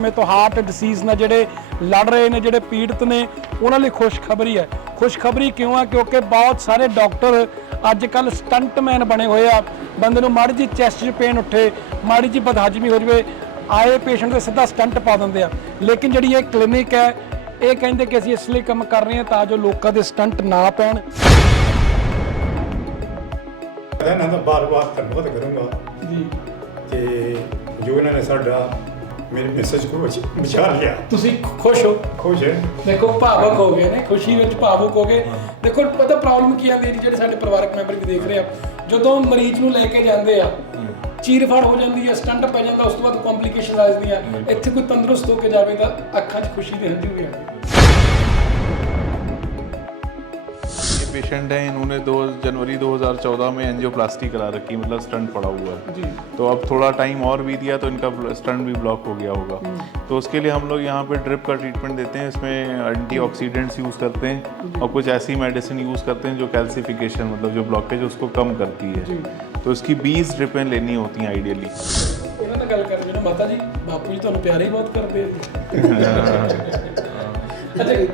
में तो heart disease ਨਾਲ ਜਿਹੜੇ ਲੜ ਰਹੇ ਨੇ ਜਿਹੜੇ ਪੀੜਤ ਨੇ ਉਹਨਾਂ ਲਈ ਖੁਸ਼ਖਬਰੀ ਹੈ। ਖੁਸ਼ਖਬਰੀ ਕਿਉਂ ਆ ਕਿਉਂਕਿ ਬਹੁਤ ਸਾਰੇ ਡਾਕਟਰ ਅੱਜ ਕੱਲ ਸਟੰਟਮੈਨ ਬਣੇ ਹੋਏ ਆ। ਬੰਦੇ ਨੂੰ ਮਾੜੀ ਜੀ ਚੈਸਟ 'ਚ ਪੇਨ ਉੱਠੇ, ਮਾੜੀ ਜੀ ਬਦਹਜ਼ਮੀ ਹੋ ਜਾਵੇ, ਆਏ ਪੇਸ਼ੈਂਟ ਦੇ ਸਿੱਧਾ ਸਟੰਟ ਪਾ ਦਿੰਦੇ ਆ। ਲੇਕਿਨ ਜਿਹੜੀ ਇਹ ਕਲੀਨਿਕ ਹੈ ਇਹ ਕਹਿੰਦੇ ਕਿ ਅਸੀਂ ਇਸ ਲਈ ਕੰਮ ਕਰ ਰਹੇ ਹਾਂ ਤਾਂ ਜੋ ਲੋਕਾਂ ਦੇ ਸਟੰਟ ਨਾ ਪੈਣ। ਇਹਨਾਂ ਦਾ ਬਾਰ-ਬਾਰ ਧੰਨਵਾਦ ਕਰੂੰਗਾ ਜੀ ਤੇ ਜੋ ਇਹਨਾਂ ਨੇ ਸਾਡਾ ਮੇਰੇ ਮੈਸੇਜ को ਵਿਚਾਰ ਲਿਆ। ਤੁਸੀਂ ਖੁਸ਼ ਹੋ? ਖੁਸ਼ ਹੈ। ਦੇਖੋ ਭਾਵੁਕ ਹੋ ਗਏ ਨੇ, ਖੁਸ਼ੀ ਵਿੱਚ ਭਾਵੁਕ ਹੋ ਗਏ। ਦੇਖੋ ਪਤਾ ਪ੍ਰੋਬਲਮ ਕੀ ਆਉਂਦੀ ਹੈ, ਜਿਹੜੇ ਸਾਡੇ ਪਰਿਵਾਰਕ ਮੈਂਬਰ ਵੀ ਦੇਖ ਰਹੇ ਆ, ਜਦੋਂ ਮਰੀਜ਼ ਨੂੰ ਲੈ ਕੇ ਜਾਂਦੇ ਆ ਚੀਰਫਾੜ ਹੋ ਜਾਂਦੀ ਹੈ, ਸਟੰਟ ਪੈ ਜਾਂਦਾ, ਉਸ ਤੋਂ ਬਾਅਦ ਕੰਪਲਿਕੇਸ਼ਨ ਆ ਜਾਂਦੀਆਂ। ਇੱਥੇ ਕੋਈ ਤੰਦਰੁਸਤ ਹੋ ਕੇ ਜਾਵੇ ਤਾਂ ਅੱਖਾਂ 'ਚ ਖੁਸ਼ੀ ਦੇ ਹੰਝੂ ਵੀ ਆਉਂਦੇ। पेशेंट हैं, इन्होंने 2 जनवरी 2014 में एंजियोप्लास्टी करा रखी, मतलब स्टंट पड़ा हुआ है जी। तो अब थोड़ा टाइम और भी दिया तो इनका स्टंट भी ब्लॉक हो गया होगा। तो उसके लिए हम लोग यहाँ पे ड्रिप का ट्रीटमेंट देते हैं। इसमें एंटीऑक्सीडेंट्स यूज़ करते हैं और कुछ ऐसी मेडिसिन यूज़ करते हैं जो कैल्सिफिकेशन मतलब जो ब्लॉकेज उसको कम करती है। तो इसकी 20 ड्रिपें लेनी होती हैं आइडियली। ਇਹਨਾਂ ਨਾਲ ਗੱਲ ਕਰਦੇ ਨੇ ਮਾਤਾ ਜੀ, ਬਾਪੂ ਜੀ ਤੁਹਾਨੂੰ ਪਿਆਰ ਹੀ ਬਹੁਤ ਕਰਦੇ ਆ। ਅੱਛਾ ਜੀ,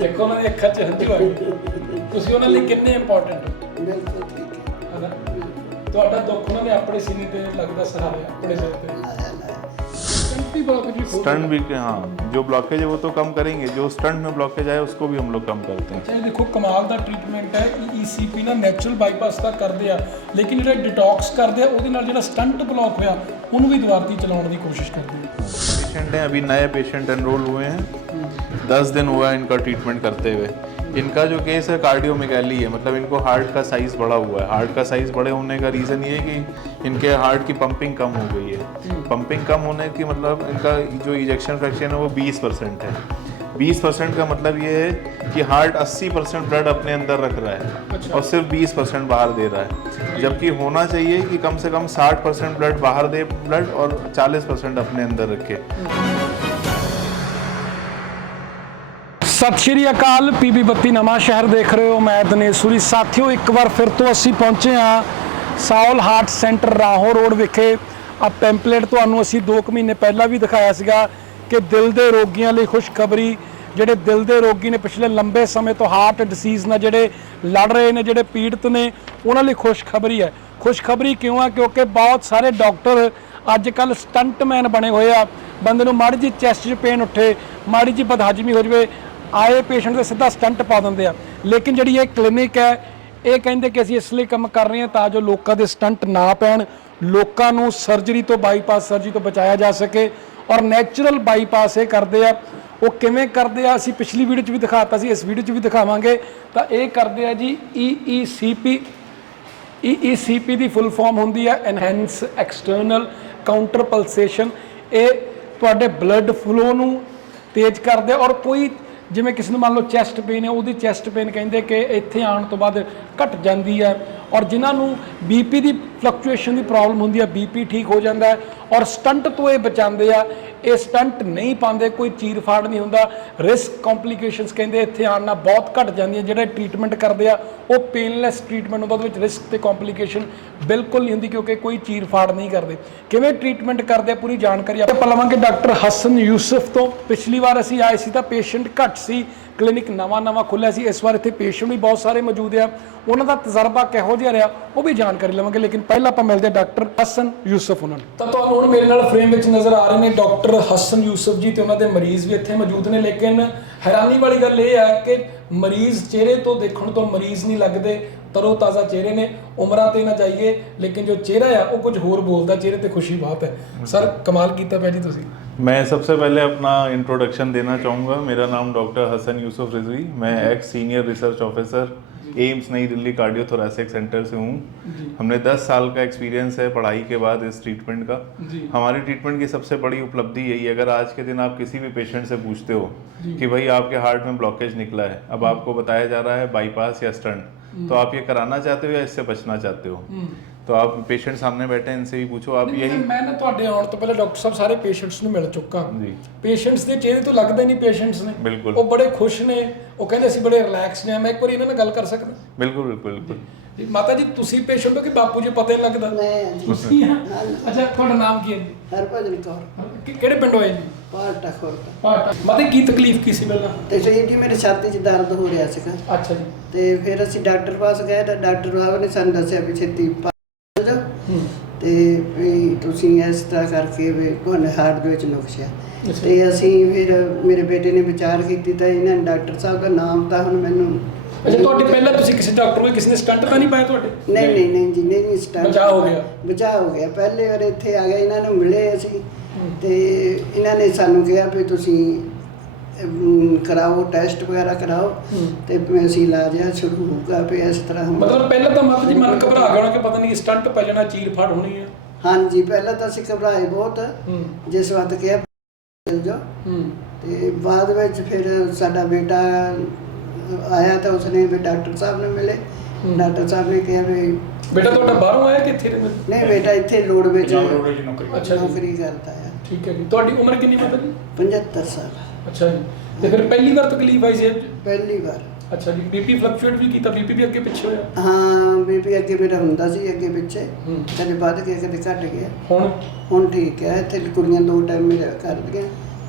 ਦੇਖੋ ਉਹਨਾਂ ਦੀ ਅੱਖਾਂ 'ਚ ਹੰਝੂ ਆ ਗਏ। ਤੁਸੀਂ ਉਹਨਾਂ ਲਈ ਕਿੰਨੇ ਇੰਪੋਰਟੈਂਟ ਹੋ? ਬਿਲਕੁਲ ਠੀਕ ਹੈ ਹਨਾ, ਤੁਹਾਡਾ ਦੁੱਖ ਉਹਨਾਂ ਨੇ ਆਪਣੇ ਸੀਨੇ ਤੇ ਲੱਗਦਾ ਸਹਾਰਿਆ, ਆਪਣੇ ਸਿਰ ਤੇ। ਸਟੰਟ ਵੀ ਬਲੌਕ ਜੀ स्टंट भी हाँ, जो ब्लॉकेज है वो तो कम करेंगे, जो स्टंट में ब्लॉकेज आए उसको भी हम लोग कम करते हैं। ਅੱਛਾ ਇਹ ਦੇਖੋ ਕਮਾਲ ਦਾ ਟ੍ਰੀਟਮੈਂਟ ਹੈ। ECP ਨਾਲ ਨੈਚੁਰਲ ਬਾਈਪਾਸ ਤਾਂ ਕਰਦੇ ਆ, ਲੇਕਿਨ ਜਿਹੜਾ ਡਿਟੌਕਸ ਕਰਦੇ ਆ ਉਹਦੇ ਨਾਲ ਜਿਹੜਾ ਸਟੰਟ ਬਲੌਕ ਹੋਇਆ ਉਹਨੂੰ ਵੀ ਦੁਬਾਰਾ ਚਲਾਉਣ ਦੀ ਕੋਸ਼ਿਸ਼ ਕਰਦੇ ਆ। पेशेंट हैं, अभी नए पेशेंट एनरोल हुए हैं, 10 दिन हुआ है इनका ट्रीटमेंट करते हुए। इनका जो केस है कार्डियोमेगैली है, मतलब इनको हार्ट का साइज़ बड़ा हुआ है। हार्ट का साइज़ बड़े होने का रीज़न ये है कि इनके हार्ट की पंपिंग कम हो गई है। पंपिंग कम होने की मतलब इनका जो इजेक्शन फ्रैक्शन है वो 20% है। 20% का मतलब ये है कि हार्ट 80% ब्लड अपने अंदर रख रहा है और सिर्फ 20% बाहर दे रहा है, जबकि होना चाहिए कि कम से कम 60% ब्लड बाहर दे ब्लड और 40% अपने अंदर रखे। ਸਤਿ ਸ਼੍ਰੀ ਅਕਾਲ, PB 32 ਨਵਾਂ ਸ਼ਹਿਰ ਦੇਖ ਰਹੇ ਹੋ। ਮੈਂ ਦਿਨੇਸ਼ ਸੂਰੀ। ਸਾਥੀਓ, ਇੱਕ ਵਾਰ ਫਿਰ ਤੋਂ ਅਸੀਂ ਪਹੁੰਚੇ ਹਾਂ ਸਾਊਲ ਹਾਰਟ ਸੈਂਟਰ ਰਾਹੋਂ ਰੋਡ ਵਿਖੇ। ਆ ਪੈਂਪਲੇਟ ਤੁਹਾਨੂੰ ਅਸੀਂ 2 ਮਹੀਨੇ ਪਹਿਲਾਂ ਵੀ ਦਿਖਾਇਆ ਸੀਗਾ ਕਿ ਦਿਲ ਦੇ ਰੋਗੀਆਂ ਲਈ ਖੁਸ਼ਖਬਰੀ। ਜਿਹੜੇ ਦਿਲ ਦੇ ਰੋਗੀ ਨੇ ਪਿਛਲੇ ਲੰਬੇ ਸਮੇਂ ਤੋਂ ਹਾਰਟ ਡਿਸੀਜ਼ ਨਾਲ ਜਿਹੜੇ ਲੜ ਰਹੇ ਨੇ, ਜਿਹੜੇ ਪੀੜਤ ਨੇ, ਉਹਨਾਂ ਲਈ ਖੁਸ਼ਖਬਰੀ ਹੈ। ਖੁਸ਼ਖਬਰੀ ਕਿਉਂ ਆ ਕਿਉਂਕਿ ਬਹੁਤ ਸਾਰੇ ਡਾਕਟਰ ਅੱਜ ਕੱਲ ਸਟੰਟਮੈਨ ਬਣੇ ਹੋਏ ਆ। ਬੰਦੇ ਨੂੰ ਮਾੜੀ ਜੀ ਚੈਸਟ 'ਚ ਪੇਨ ਉੱਠੇ, ਮਾੜੀ ਜੀ ਬਦਹਜ਼ਮੀ ਹੋ ਜਾਵੇ, ਆਏ ਪੇਸ਼ੈਂਟ ਦੇ ਸਿੱਧਾ ਸਟੰਟ ਪਾ ਦਿੰਦੇ ਆ। ਲੇਕਿਨ ਜਿਹੜੀ ਇਹ ਕਲੀਨਿਕ ਹੈ ਇਹ ਕਹਿੰਦੇ ਕਿ ਅਸੀਂ ਇਸ ਲਈ ਕੰਮ ਕਰ ਰਹੇ ਹਾਂ ਤਾਂ ਜੋ ਲੋਕਾਂ ਦੇ ਸਟੰਟ ਨਾ ਪੈਣ, ਲੋਕਾਂ ਨੂੰ ਸਰਜਰੀ ਤੋਂ, ਬਾਈਪਾਸ ਸਰਜਰੀ ਤੋਂ ਬਚਾਇਆ ਜਾ ਸਕੇ। ਔਰ ਨੈਚੁਰਲ ਬਾਈਪਾਸ ਇਹ ਕਰਦੇ ਆ। ਉਹ ਕਿਵੇਂ ਕਰਦੇ ਆ ਅਸੀਂ ਪਿਛਲੀ ਵੀਡੀਓ 'ਚ ਵੀ ਦਿਖਾਤਾ ਸੀ, ਇਸ ਵੀਡੀਓ 'ਚ ਵੀ ਦਿਖਾਵਾਂਗੇ। ਤਾਂ ਇਹ ਕਰਦੇ ਆ ਜੀ EECP। EECP ਦੀ ਫੁੱਲ ਫਾਰਮ ਹੁੰਦੀ ਹੈ ਐਨਹੈਂਸ ਐਕਸਟਰਨਲ ਕਾਊਂਟਰ ਪਲਸੇਸ਼ਨ। ਇਹ ਤੁਹਾਡੇ ਬਲੱਡ ਫਲੋ ਨੂੰ ਤੇਜ਼ ਕਰਦੇ ਔਰ ਕੋਈ ਜਿਵੇਂ ਕਿਸੇ ਨੂੰ ਮੰਨ ਲਓ ਚੈਸਟ ਪੇਨ ਹੈ, ਉਹਦੀ ਚੈਸਟ ਪੇਨ ਕਹਿੰਦੇ ਕਿ ਇੱਥੇ ਆਉਣ ਤੋਂ ਬਾਅਦ ਘਟ ਜਾਂਦੀ ਹੈ। ਔਰ ਜਿਨ੍ਹਾਂ ਨੂੰ BP ਦੀ ਫਲਕਚੁਏਸ਼ਨ ਦੀ ਪ੍ਰੋਬਲਮ ਹੁੰਦੀ ਹੈ, BP ਠੀਕ ਹੋ ਜਾਂਦਾ ਹੈ। ਔਰ ਸਟੰਟ ਤੋਂ ਇਹ ਬਚਾਉਂਦੇ ਆ। ਇਹ ਸਟੰਟ ਨਹੀਂ ਪਾਉਂਦੇ, ਕੋਈ ਚੀਰਫਾੜ ਨਹੀਂ ਹੁੰਦਾ। ਰਿਸਕ ਕੰਪਲਿਕੇਸ਼ਨਸ ਕਹਿੰਦੇ ਇੱਥੇ ਆਉਣ ਨਾਲ ਬਹੁਤ ਘਟ ਜਾਂਦੀਆਂ। ਜਿਹੜੇ ਟ੍ਰੀਟਮੈਂਟ ਕਰਦੇ ਆ ਉਹ ਪੇਨਲੈਸ ਟ੍ਰੀਟਮੈਂਟ ਹੁੰਦਾ, ਉਹਦੇ ਵਿੱਚ ਰਿਸਕ ਤੇ ਕੰਪਲਿਕੇਸ਼ਨ ਬਿਲਕੁਲ ਨਹੀਂ ਹੁੰਦੀ ਕਿਉਂਕਿ ਕੋਈ ਚੀਰਫਾੜ ਨਹੀਂ ਕਰਦੇ। ਕਿਵੇਂ ਟ੍ਰੀਟਮੈਂਟ ਕਰਦੇ ਆ ਪੂਰੀ ਜਾਣਕਾਰੀ ਆਪਾਂ ਲਵਾਂਗੇ ਡਾਕਟਰ ਹਸਨ ਯੂਸਫ ਤੋਂ। ਪਿਛਲੀ ਵਾਰ ਅਸੀਂ ਆਏ ਸੀ ਤਾਂ ਪੇਸ਼ੈਂਟ ਘੱਟ ਸੀ, ਕਲੀਨਿਕ ਨਵਾਂ ਖੁੱਲ੍ਹਿਆ ਸੀ। ਇਸ ਵਾਰ ਇੱਥੇ ਪੇਸ਼ੈਂਟ ਵੀ ਬਹੁਤ ਸਾਰੇ ਮੌਜੂਦ ਆ। ਉਹਨਾਂ ਦਾ ਤਜਰਬਾ ਕਿਹੋ ਜਿਹਾ ਰਿਹਾ ਉਹ ਵੀ ਜਾਣਕਾਰੀ ਲਵਾਂਗੇ। ਲੇਕਿਨ ਪਹਿਲਾਂ ਆਪਾਂ ਮਿਲਦੇ ਡਾਕਟਰ ਹਸਨ ਯੂਸਫ ਉਹਨਾਂ ਨੂੰ। ਤਾਂ ਤੁਹਾਨੂੰ ਹੁਣ ਮੇਰੇ ਨਾਲ ਫਰੇਮ ਵਿੱਚ ਨਜ਼ਰ ਆ ਰਹੇ ਨੇ ਡਾਕਟਰ ਹਸਨ ਯੂਸਫ ਜੀ ਤੇ ਉਹਨਾਂ ਦੇ ਮਰੀਜ਼ ਵੀ ਇੱਥੇ ਮੌਜੂਦ ਨੇ। ਲੇਕਿਨ ਹੈਰਾਨੀ ਵਾਲੀ ਗੱਲ ਇਹ ਹੈ ਕਿ ਮਰੀਜ਼ ਚਿਹਰੇ ਤੋਂ ਦੇਖਣ ਤੋਂ ਮਰੀਜ਼ ਨਹੀਂ ਲੱਗਦੇ, ਤਰੋ ਤਾਜ਼ਾ ਚਿਹਰੇ ਨੇ। ਉਮਰਾਂ ਤੇ ਨਾ ਜਾਈਏ, ਲੇਕਿਨ ਜੋ ਚਿਹਰਾ ਆ ਉਹ ਕੁਝ ਹੋਰ ਬੋਲਦਾ, ਚਿਹਰੇ ਤੇ ਖੁਸ਼ੀ ਬਹੁਤ ਹੈ। ਸਰ ਕਮਾਲ ਕੀਤਾ ਪਿਆ ਜੀ ਤੁਸੀਂ। मैं सबसे पहले अपना इंट्रोडक्शन देना चाहूँगा। मेरा नाम डॉक्टर हसन यूसुफ रिजवी, मैं x senior research officer AIIMS नई दिल्ली कार्डियोथोरैसिक सेंटर से हूँ। हमने 10 साल का एक्सपीरियंस है पढ़ाई के बाद इस ट्रीटमेंट का। हमारी ट्रीटमेंट की सबसे बड़ी उपलब्धि यही है, अगर आज के दिन आप किसी भी पेशेंट से पूछते हो कि भाई आपके हार्ट में ब्लॉकेज निकला है, अब आपको बताया जा रहा है बाईपास या स्टंट, तो आप ये कराना चाहते हो या इससे बचना चाहते हो? तो आप पेशेंट सामने बैठे हैं, इनसे भी पूछो आप यही। मैं ना ਤੁਹਾਡੇ ਆਉਣ ਤੋਂ ਪਹਿਲਾਂ ਡਾਕਟਰ ਸਾਹਿਬ ਸਾਰੇ ਪੇਸ਼ੈਂਟਸ ਨੂੰ ਮਿਲ ਚੁੱਕਾ ਜੀ। ਪੇਸ਼ੈਂਟਸ ਦੇ ਚਿਹਰੇ ਤੋਂ ਲੱਗਦਾ ਹੀ ਨਹੀਂ ਪੇਸ਼ੈਂਟਸ ਨੇ, ਬਿਲਕੁਲ ਉਹ ਬੜੇ ਖੁਸ਼ ਨੇ। ਉਹ ਕਹਿੰਦੇ ਅਸੀਂ ਬੜੇ ਰਿਲੈਕਸ ਨੇ। ਮੈਂ ਇੱਕ ਵਾਰੀ ਇਹਨਾਂ ਨਾਲ ਗੱਲ ਕਰ ਸਕਦਾ? ਬਿਲਕੁਲ ਬਿਲਕੁਲ ਬਿਲਕੁਲ। ਜੀ ਮਾਤਾ ਜੀ ਤੁਸੀਂ ਪੇਸ਼ੈਂਟ ਹੋ ਕਿ ਬਾਪੂ ਜੀ ਪਤਾ ਹੀ ਨਹੀਂ ਲੱਗਦਾ? ਮੈਂ ਤੁਸੀਂ ਆ? ਅੱਛਾ ਤੁਹਾਡਾ ਨਾਮ ਕੀ ਹੈ? ਹਰਭਜਨ ਕੌਰ। ਕਿਹੜੇ ਪਿੰਡੋਂ ਆਏ ਜੀ? ਪਾਟਾ ਖੁਰਦ। ਪਾਟਾ। ਮਤਲਬ ਕੀ ਤਕਲੀਫ ਕੀ ਸੀ ਪਹਿਲਾਂ? ਤੇ ਜੀ ਜੀ ਮੇਰੇ ਛਾਤੀ 'ਚ ਦਰਦ ਹੋ ਰਿਹਾ ਸੀਗਾ ਅੱਛਾ ਜੀ। ਤੇ ਫਿਰ ਅਸੀਂ ਡਾਕਟਰ ਪਾਸ ਗਏ ਤਾਂ ਡਾਕਟਰ ਸਾਹਿਬ ਨੇ ਸਾਨੂੰ ਦੱਸਿਆ ਵੀ ਛੇਤੀ ਚੱਲ ਜਾਓ ਤੇ ਵੀ ਤੁਸੀਂ ਇਸ ਤਰ੍ਹਾਂ ਕਰਕੇ ਵੀ ਤੁਹਾਨੂੰ ਹਾਰਟ ਦੇ ਵਿੱਚ ਨੁਕਸ ਆ। ਤੇ ਅਸੀਂ ਫਿਰ ਮੇਰੇ ਬੇਟੇ ਨੇ ਵਿਚਾਰ ਕੀਤੀ ਤਾਂ ਇਹਨਾਂ ਨੇ ਡਾਕਟਰ ਸਾਹਿਬ ਦਾ ਨਾਮ ਤਾਂ ਹੁਣ ਮੈਨੂੰ ਅੱਛਾ, ਤੁਹਾਡੇ ਪਹਿਲਾਂ ਤੁਸੀਂ ਕਿਸੇ ਡਾਕਟਰ ਕੋਲ ਕਿਸੇ ਨੇ ਸਟੰਟ ਤਾਂ ਨਹੀਂ ਪਾਇਆ ਤੁਹਾਡੇ? ਨਹੀਂ ਜੀ ਨਹੀਂ ਸਟਾਰਟ ਬਚਾਅ ਹੋ ਗਿਆ। ਬਚਾਅ ਹੋ ਗਿਆ। ਪਹਿਲੇ ਵਾਰ ਇੱਥੇ ਆ ਗਏ, ਇਹਨਾਂ ਨੂੰ ਮਿਲੇ ਅਸੀਂ ਤੇ ਇਹਨਾਂ ਨੇ ਸਾਨੂੰ ਕਿਹਾ ਵੀ ਤੁਸੀਂ ਕਰਾਓ ਟੈਸਟ ਵਗੈਰਾ ਕਰਾਓ ਤੇ ਅਸੀਂ ਇਲਾਜ ਸ਼ੁਰੂ ਹੋਊਗਾ ਵੀ ਇਸ ਤਰ੍ਹਾਂ ਹੋਊਗਾ। ਮਤਲਬ ਪਹਿਲਾਂ ਤਾਂ ਮਾਤਾ ਜੀ ਮਨ ਘਬਰਾ ਗਿਆ ਹੋਣਾ ਕਿ ਪਤਾ ਨਹੀਂ ਸਟੰਟ ਪੈ ਜਾਣਾ, ਚੀਰ ਫਾੜ ਹੋਣੀ ਹੈ। ਹਾਂਜੀ, ਪਹਿਲਾਂ ਤਾਂ ਅਸੀਂ ਘਬਰਾਏ ਬਹੁਤ, ਜਿਸ ਵਕਤ ਕਿਹਾ ਚਲ ਜਾਓ ਤੇ ਬਾਅਦ ਵਿੱਚ ਫਿਰ ਸਾਡਾ ਬੇਟਾ ਆਇਆ ਤਾਂ ਉਸਨੇ ਵੀ ਡਾਕਟਰ ਸਾਹਿਬ ਨੂੰ ਮਿਲੇ। ਡਾਕਟਰ ਸਾਹਿਬ ਨੇ ਕਿਹਾ ਵੀ ਬੇਟਾ ਤੁਹਾਡਾ ਬਾਹਰੋਂ ਆਇਆ ਕਿ ਇੱਥੇ ਰਹਿੰਦਾ? ਨਹੀਂ, ਬੇਟਾ ਇੱਥੇ ਰੋਡ ਵਿੱਚ ਅੱਛਾ ਜੀ। ਨੌਕਰੀ ਕਰਦਾ ਹੈ। ਠੀਕ ਹੈ ਜੀ। ਤੁਹਾਡੀ ਉਮਰ ਕਿੰਨੀ ਮਾਤਾ ਜੀ? 75 ਸਾਲ। ਅੱਛਾ ਜੀ। ਤੇ ਫਿਰ ਪਹਿਲੀ ਵਾਰ ਤਕਲੀਫ ਆਈ ਸੀ? ਪਹਿਲੀ ਵਾਰ। ਅੱਛਾ ਜੀ। ਬੀਪੀ ਫਲਕਚੁਏਟ ਵੀ ਕੀਤਾ? ਬੀਪੀ ਵੀ ਅੱਗੇ ਪਿੱਛੇ ਹੋਇਆ? ਹਾਂ, ਬੀਪੀ ਅੱਗੇ ਮੇਰਾ ਹੁੰਦਾ ਸੀ, ਅੱਗੇ ਪਿੱਛੇ ਕਦੇ ਵੱਧ ਗਿਆ ਕਦੇ ਘਟ ਗਿਆ। ਹੁਣ ਠੀਕ ਹੈ। ਇੱਥੇ ਕੁੜੀਆਂ 2 ਟਾਈਮ ਮੇਰੇ ਕਰਦੀਆਂ,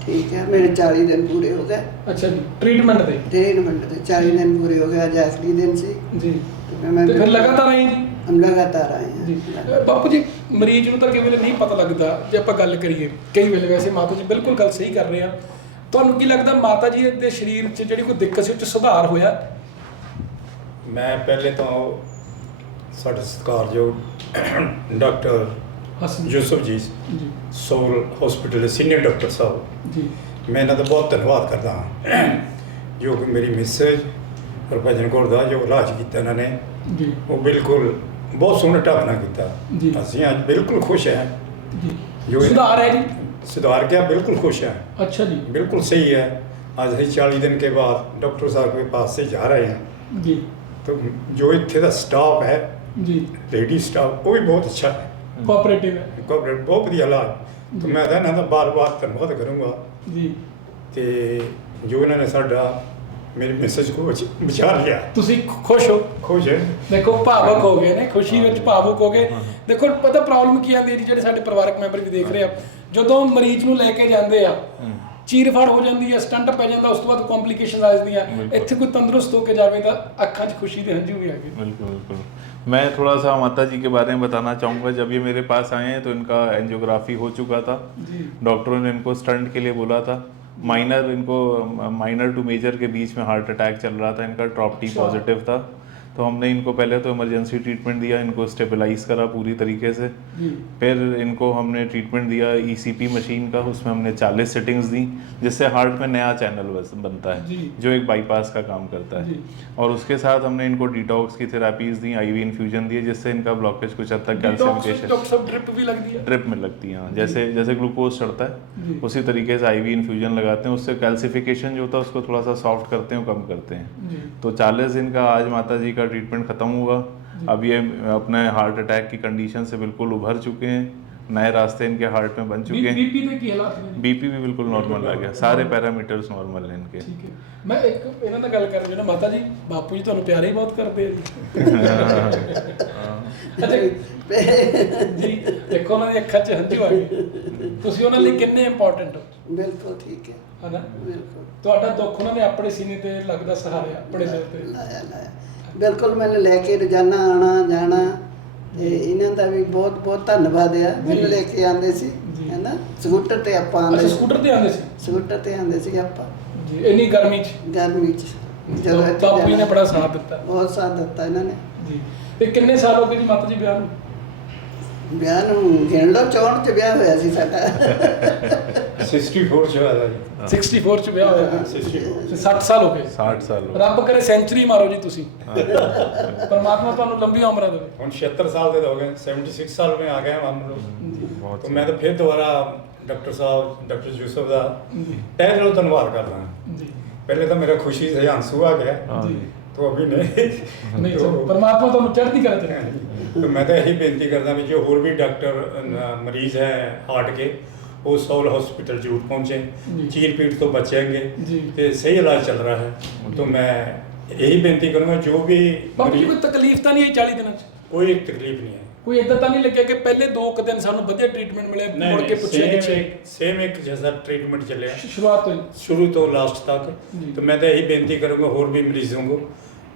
ਠੀਕ ਹੈ। ਮੇਰੇ 40 ਦਿਨ ਪੂਰੇ ਹੋ ਗਏ। ਅੱਛਾ ਜੀ। ਟ੍ਰੀਟਮੈਂਟ ਦੇ 40 ਦਿਨ ਪੂਰੇ ਹੋ ਗਏ। ਅੱਜ ਆਖਰੀ ਦਿਨ ਸੀ ਜੀ। ਮੈਂ ਤੇ ਫਿਰ ਲਗਾਤਾਰ ਆਏ ਜੀ? ਹਮ ਲਗਾਤਾਰ ਆਏ ਹਾਂ ਜੀ। ਬਾਪੂ ਜੀ, ਮਰੀਜ਼ ਨੂੰ ਤਾਂ ਕਈ ਵੇਲੇ ਨਹੀਂ ਪਤਾ ਲੱਗਦਾ ਜੇ ਆਪਾਂ ਗੱਲ ਕਰੀਏ, ਕਈ ਵੇਲੇ ਵੈਸੇ ਮਾਤਾ ਜੀ ਬਿਲਕੁਲ ਗੱਲ ਸਹੀ ਕਰ ਰਹੇ ਆ। ਤੁਹਾਨੂੰ ਕੀ ਲੱਗਦਾ ਮਾਤਾ ਜੀ ਦੇ ਸਰੀਰ 'ਚ ਜਿਹੜੀ ਕੋਈ ਦਿੱਕਤ ਸੀ ਉਹ 'ਚ ਸੁਧਾਰ ਹੋਇਆ? ਮੈਂ ਪਹਿਲੇ ਤਾਂ ਸਾਡੇ ਸਤਿਕਾਰਯੋਗ ਡਾਕਟਰ ਯੂਸਫ ਜੀ ਸੋਲ ਹਸਪੀਟਲ ਦੇ ਸੀਨੀਅਰ ਡਾਕਟਰ ਸਾਹਿਬ ਜੀ, ਮੈਂ ਇਹਨਾਂ ਦਾ ਬਹੁਤ ਧੰਨਵਾਦ ਕਰਦਾ ਹਾਂ ਜੋ ਕਿ ਮੇਰੀ ਮਿਸੇਜ ਹਰਭਜਨ ਕੌਰ ਦਾ ਜੋ ਇਲਾਜ ਕੀਤਾ ਇਹਨਾਂ ਨੇ ਜੀ, ਉਹ ਬਿਲਕੁਲ ਬਹੁਤ ਸੋਹਣੇ ਢੰਗ ਨਾਲ ਜੀ। ਕੀਤਾ। ਅਸੀਂ ਅੱਜ ਬਿਲਕੁਲ ਖੁਸ਼ ਹਾਂ ਜੀ। ਜੋ सुधार है जी? सुधार क्या, बिल्कुल खुश हैं। अच्छा जी। बिल्कुल सही है। आज ही 40 दिन के बाद डॉक्टर साहब के पास से जा रहे हैं जी। तो जो इतने का स्टाफ है जी, लेडी स्टाफ वो भी बहुत अच्छा है, कोऑपरेटिव है कोऑपरेट बहुत बढ़िया इलाज। तो मैं तो इन्हों का बार बार धन्यवाद करूँगा जी। तो जो इन्होंने साडा मेरी मैसेज को बचा लिया। ਤੁਸੀਂ ਖੁਸ਼ ਹੋ? खुश है। ਦੇਖੋ ਭਾਵੁਕ ਹੋ ਗਏ ਨੇ, ਖੁਸ਼ੀ ਵਿੱਚ ਭਾਵੁਕ ਹੋ ਗਏ। ਦੇਖੋ ਪਤਾ ਪ੍ਰੋਬਲਮ ਕੀ ਆਉਂਦੀ ਹੈ ਜੀ, ਜਿਹੜੇ ਸਾਡੇ ਪਰਿਵਾਰਕ ਮੈਂਬਰ ਵੀ ਦੇਖ ਰਹੇ ਆ, ਜਦੋਂ ਮਰੀਜ਼ ਨੂੰ ਲੈ ਕੇ ਜਾਂਦੇ ਆ ਚੀਰ ਫਾੜ ਹੋ ਜਾਂਦੀ ਹੈ, ਸਟੰਟ ਪੈ ਜਾਂਦਾ, ਉਸ ਤੋਂ ਬਾਅਦ ਕੌਮਪਲੀਕੇਸ਼ਨਸ ਆ ਜਾਂਦੀਆਂ। ਇੱਥੇ ਕੋਈ ਤੰਦਰੁਸਤ ਹੋ ਕੇ ਜਾਵੇ ਤਾਂ ਅੱਖਾਂ 'ਚ ਖੁਸ਼ੀ ਦੇ ਹੰਝੂ ਵੀ ਆ ਗਏ। बिल्कुल बिल्कुल। मैं थोड़ा सा माता जी के बारे में बताना चाहूँगा। जब ये मेरे पास आए हैं तो इनका एंजियोग्राफी हो चुका था। डॉक्टरों ने इनको स्टंट के लिए बोला था। माइनर टू मेजर के बीच में हार्ट अटैक चल रहा था इनका, ट्रॉप टी पॉजिटिव था। तो हमने इनको पहले तो इमरजेंसी ट्रीटमेंट दिया, इनको स्टेबलाइज करा पूरी तरीके से। फिर इनको हमने ट्रीटमेंट दिया ईसीपी मशीन का, उसमें हमने 40 सेटिंग्स दी जिससे हार्ट में नया चैनल बनता है जो एक बाईपास का काम करता है। और उसके साथ हमने इनको डिटॉक्स की थेरापीज दी, आईवी इन्फ्यूजन दिए जिससे इनका ब्लॉकेज कुछ हद तक कैल्शिफिकेशन ड्रिप भी लगती है? ड्रिप में लगती है, जैसे जैसे ग्लूकोज चढ़ता है उसी तरीके से आईवी इन्फ्यूजन लगाते हैं। उससे कैल्सिफिकेशन जो होता है उसको थोड़ा सा सॉफ्ट करते हैं, कम करते हैं। तो 40 दिन का आज माता जी का ट्रीटमेंट खत्म हुआ। अब ये अपने हार्ट अटैक की कंडीशन से बिल्कुल उभर चुके हैं, नए रास्ते इनके हार्ट में बन चुके हैं। बीपी ਦੇ ਕੀ ਹਾਲਾਤ ਨੇ? बीपी भी बिल्कुल नॉर्मल आ गया, सारे पैरामीटर्स नॉर्मल हैं इनके। ਠੀਕ ਹੈ। ਮੈਂ ਇੱਕ ਇਹਨਾਂ ਨਾਲ ਗੱਲ ਕਰ ਰਿਹਾ ਮਾਤਾ ਜੀ, ਬਾਪੂ ਜੀ ਤੁਹਾਨੂੰ ਪਿਆਰ ਹੀ ਬਹੁਤ ਕਰਦੇ ਆ ਜੀ। ਅੱਛਾ ਜੀ, ਦੇਖੋ ਉਹਨਾਂ ਦੀ ਅੱਖਾਂ 'ਚ ਹੰਝੂ ਆ ਗਏ। ਤੁਸੀਂ ਉਹਨਾਂ ਲਈ ਕਿੰਨੇ ਇੰਪੋਰਟੈਂਟ ਹੋ? ਬਿਲਕੁਲ ਠੀਕ ਹੈ। ਹਨਾ? ਬਿਲਕੁਲ ਤੁਹਾਡਾ ਦੁੱਖ ਉਹਨਾਂ ਨੇ ਆਪਣੇ ਸੀਨੇ ਤੇ ਲੱਗਦਾ ਸਹਾਰਿਆ, ਆਪਣੇ ਸਿਰ ਤੇ ਲਾਇਆ। ਬਿਲਕੁਲ ਮੈਨੂੰ ਲੈ ਕੇ ਰੋਜ਼ਾਨਾ ਆਉਣਾ ਜਾਣਾ ਤੇ ਇਹਨਾਂ ਦਾ ਵੀ ਬਹੁਤ ਬਹੁਤ ਧੰਨਵਾਦ ਆ। ਮੈਨੂੰ ਲੈ ਕੇ ਆਉਂਦੇ ਸੀ ਹੈ ਨਾ, ਸਕੂਟਰ ਤੇ ਆਪਾਂ ਆਉਂਦੇ ਸੀ। ਸਕੂਟਰ ਤੇ ਆਉਂਦੇ ਸੀ? ਸਕੂਟਰ ਤੇ ਆਉਂਦੇ ਸੀ ਆਪਾਂ ਜੀ। ਇੰਨੀ ਗਰਮੀ 'ਚ? ਗਰਮੀ 'ਚ ਜਦੋਂ ਇੱਥੇ ਬਾਪੂ ਜੀ ਨੇ ਜਾਣਾ। ਬੜਾ ਸਾਥ ਦਿੱਤਾ। ਬਹੁਤ ਸਾਥ ਦਿੱਤਾ ਇਹਨਾਂ ਨੇ ਜੀ। ਤੇ ਕਿੰਨੇ ਸਾਲ ਹੋ ਗਏ ਜੀ ਮਾਤਾ ਜੀ ਵਿਆਹ ਨੂੰ? ਵਿਆਹ ਨੂੰ ਗਿਣ ਲਓ, 64 'ਚ ਵਿਆਹ ਹੋਇਆ ਸੀ ਸਾਡਾ। 64 ਚ ਆਇਆ ਜੀ। 64 'ਚ ਵਿਆਹ ਹੋਇਆ। 60 ਸਾਲ ਹੋ ਗਏ। 60 साल हो ਰੱਬ ਕਰੇ ਸੈਂਚਰੀ ਮਾਰੋ ਜੀ ਤੁਸੀਂ। परमात्मा ਤੁਹਾਨੂੰ लंबी उम्र देवे। हम 76 साल के हो गए, 76 साल में आ गए हम लोग। तो मैं तो फिर दोबारा डॉक्टर साहब डॉक्टर यूसुफ का तहे दिलों धन्यवाद करता हूँ। पहले तो मेरा खुशी से आंसू आ गया, तो अभी नहीं तो परमात्मा ਤੁਹਾਨੂੰ ਚੜ੍ਹਦੀ ਕਲਾ ਚ ਰੱਖੇ। तो मैं तो यही बेनती करता भी जो होर भी डॉक्टर मरीज हैं हार्ट के वो सोल हॉस्पिटल जरूर पहुँचे, चीर पीट तो बचेंगे तो सही इलाज चल रहा है। तो मैं यही बेनती करूँगा जो भी बापू जी कोई तकलीफ तो नहीं है 40 दिनों ਚ? कोई तकलीफ नहीं है, ਕੋਈ ਇਦਾਂ ਤਾਂ ਨਹੀਂ ਲੱਗਿਆ ਕਿ ਪਹਿਲੇ 2 ਦਿਨ ਸਾਨੂੰ ਵਧੀਆ ਟ੍ਰੀਟਮੈਂਟ ਮਿਲਿਆ ਮੁੜ ਕੇ ਪੁੱਛਿਆ ਕਿ सेम एक जैसा ट्रीटमेंट चले ਸ਼ੁਰੂਆਤ ਤੋਂ ਹੀ? शुरू तो लास्ट तक। तो मैं तो यही बेनती करूँगा होर भी मरीजों को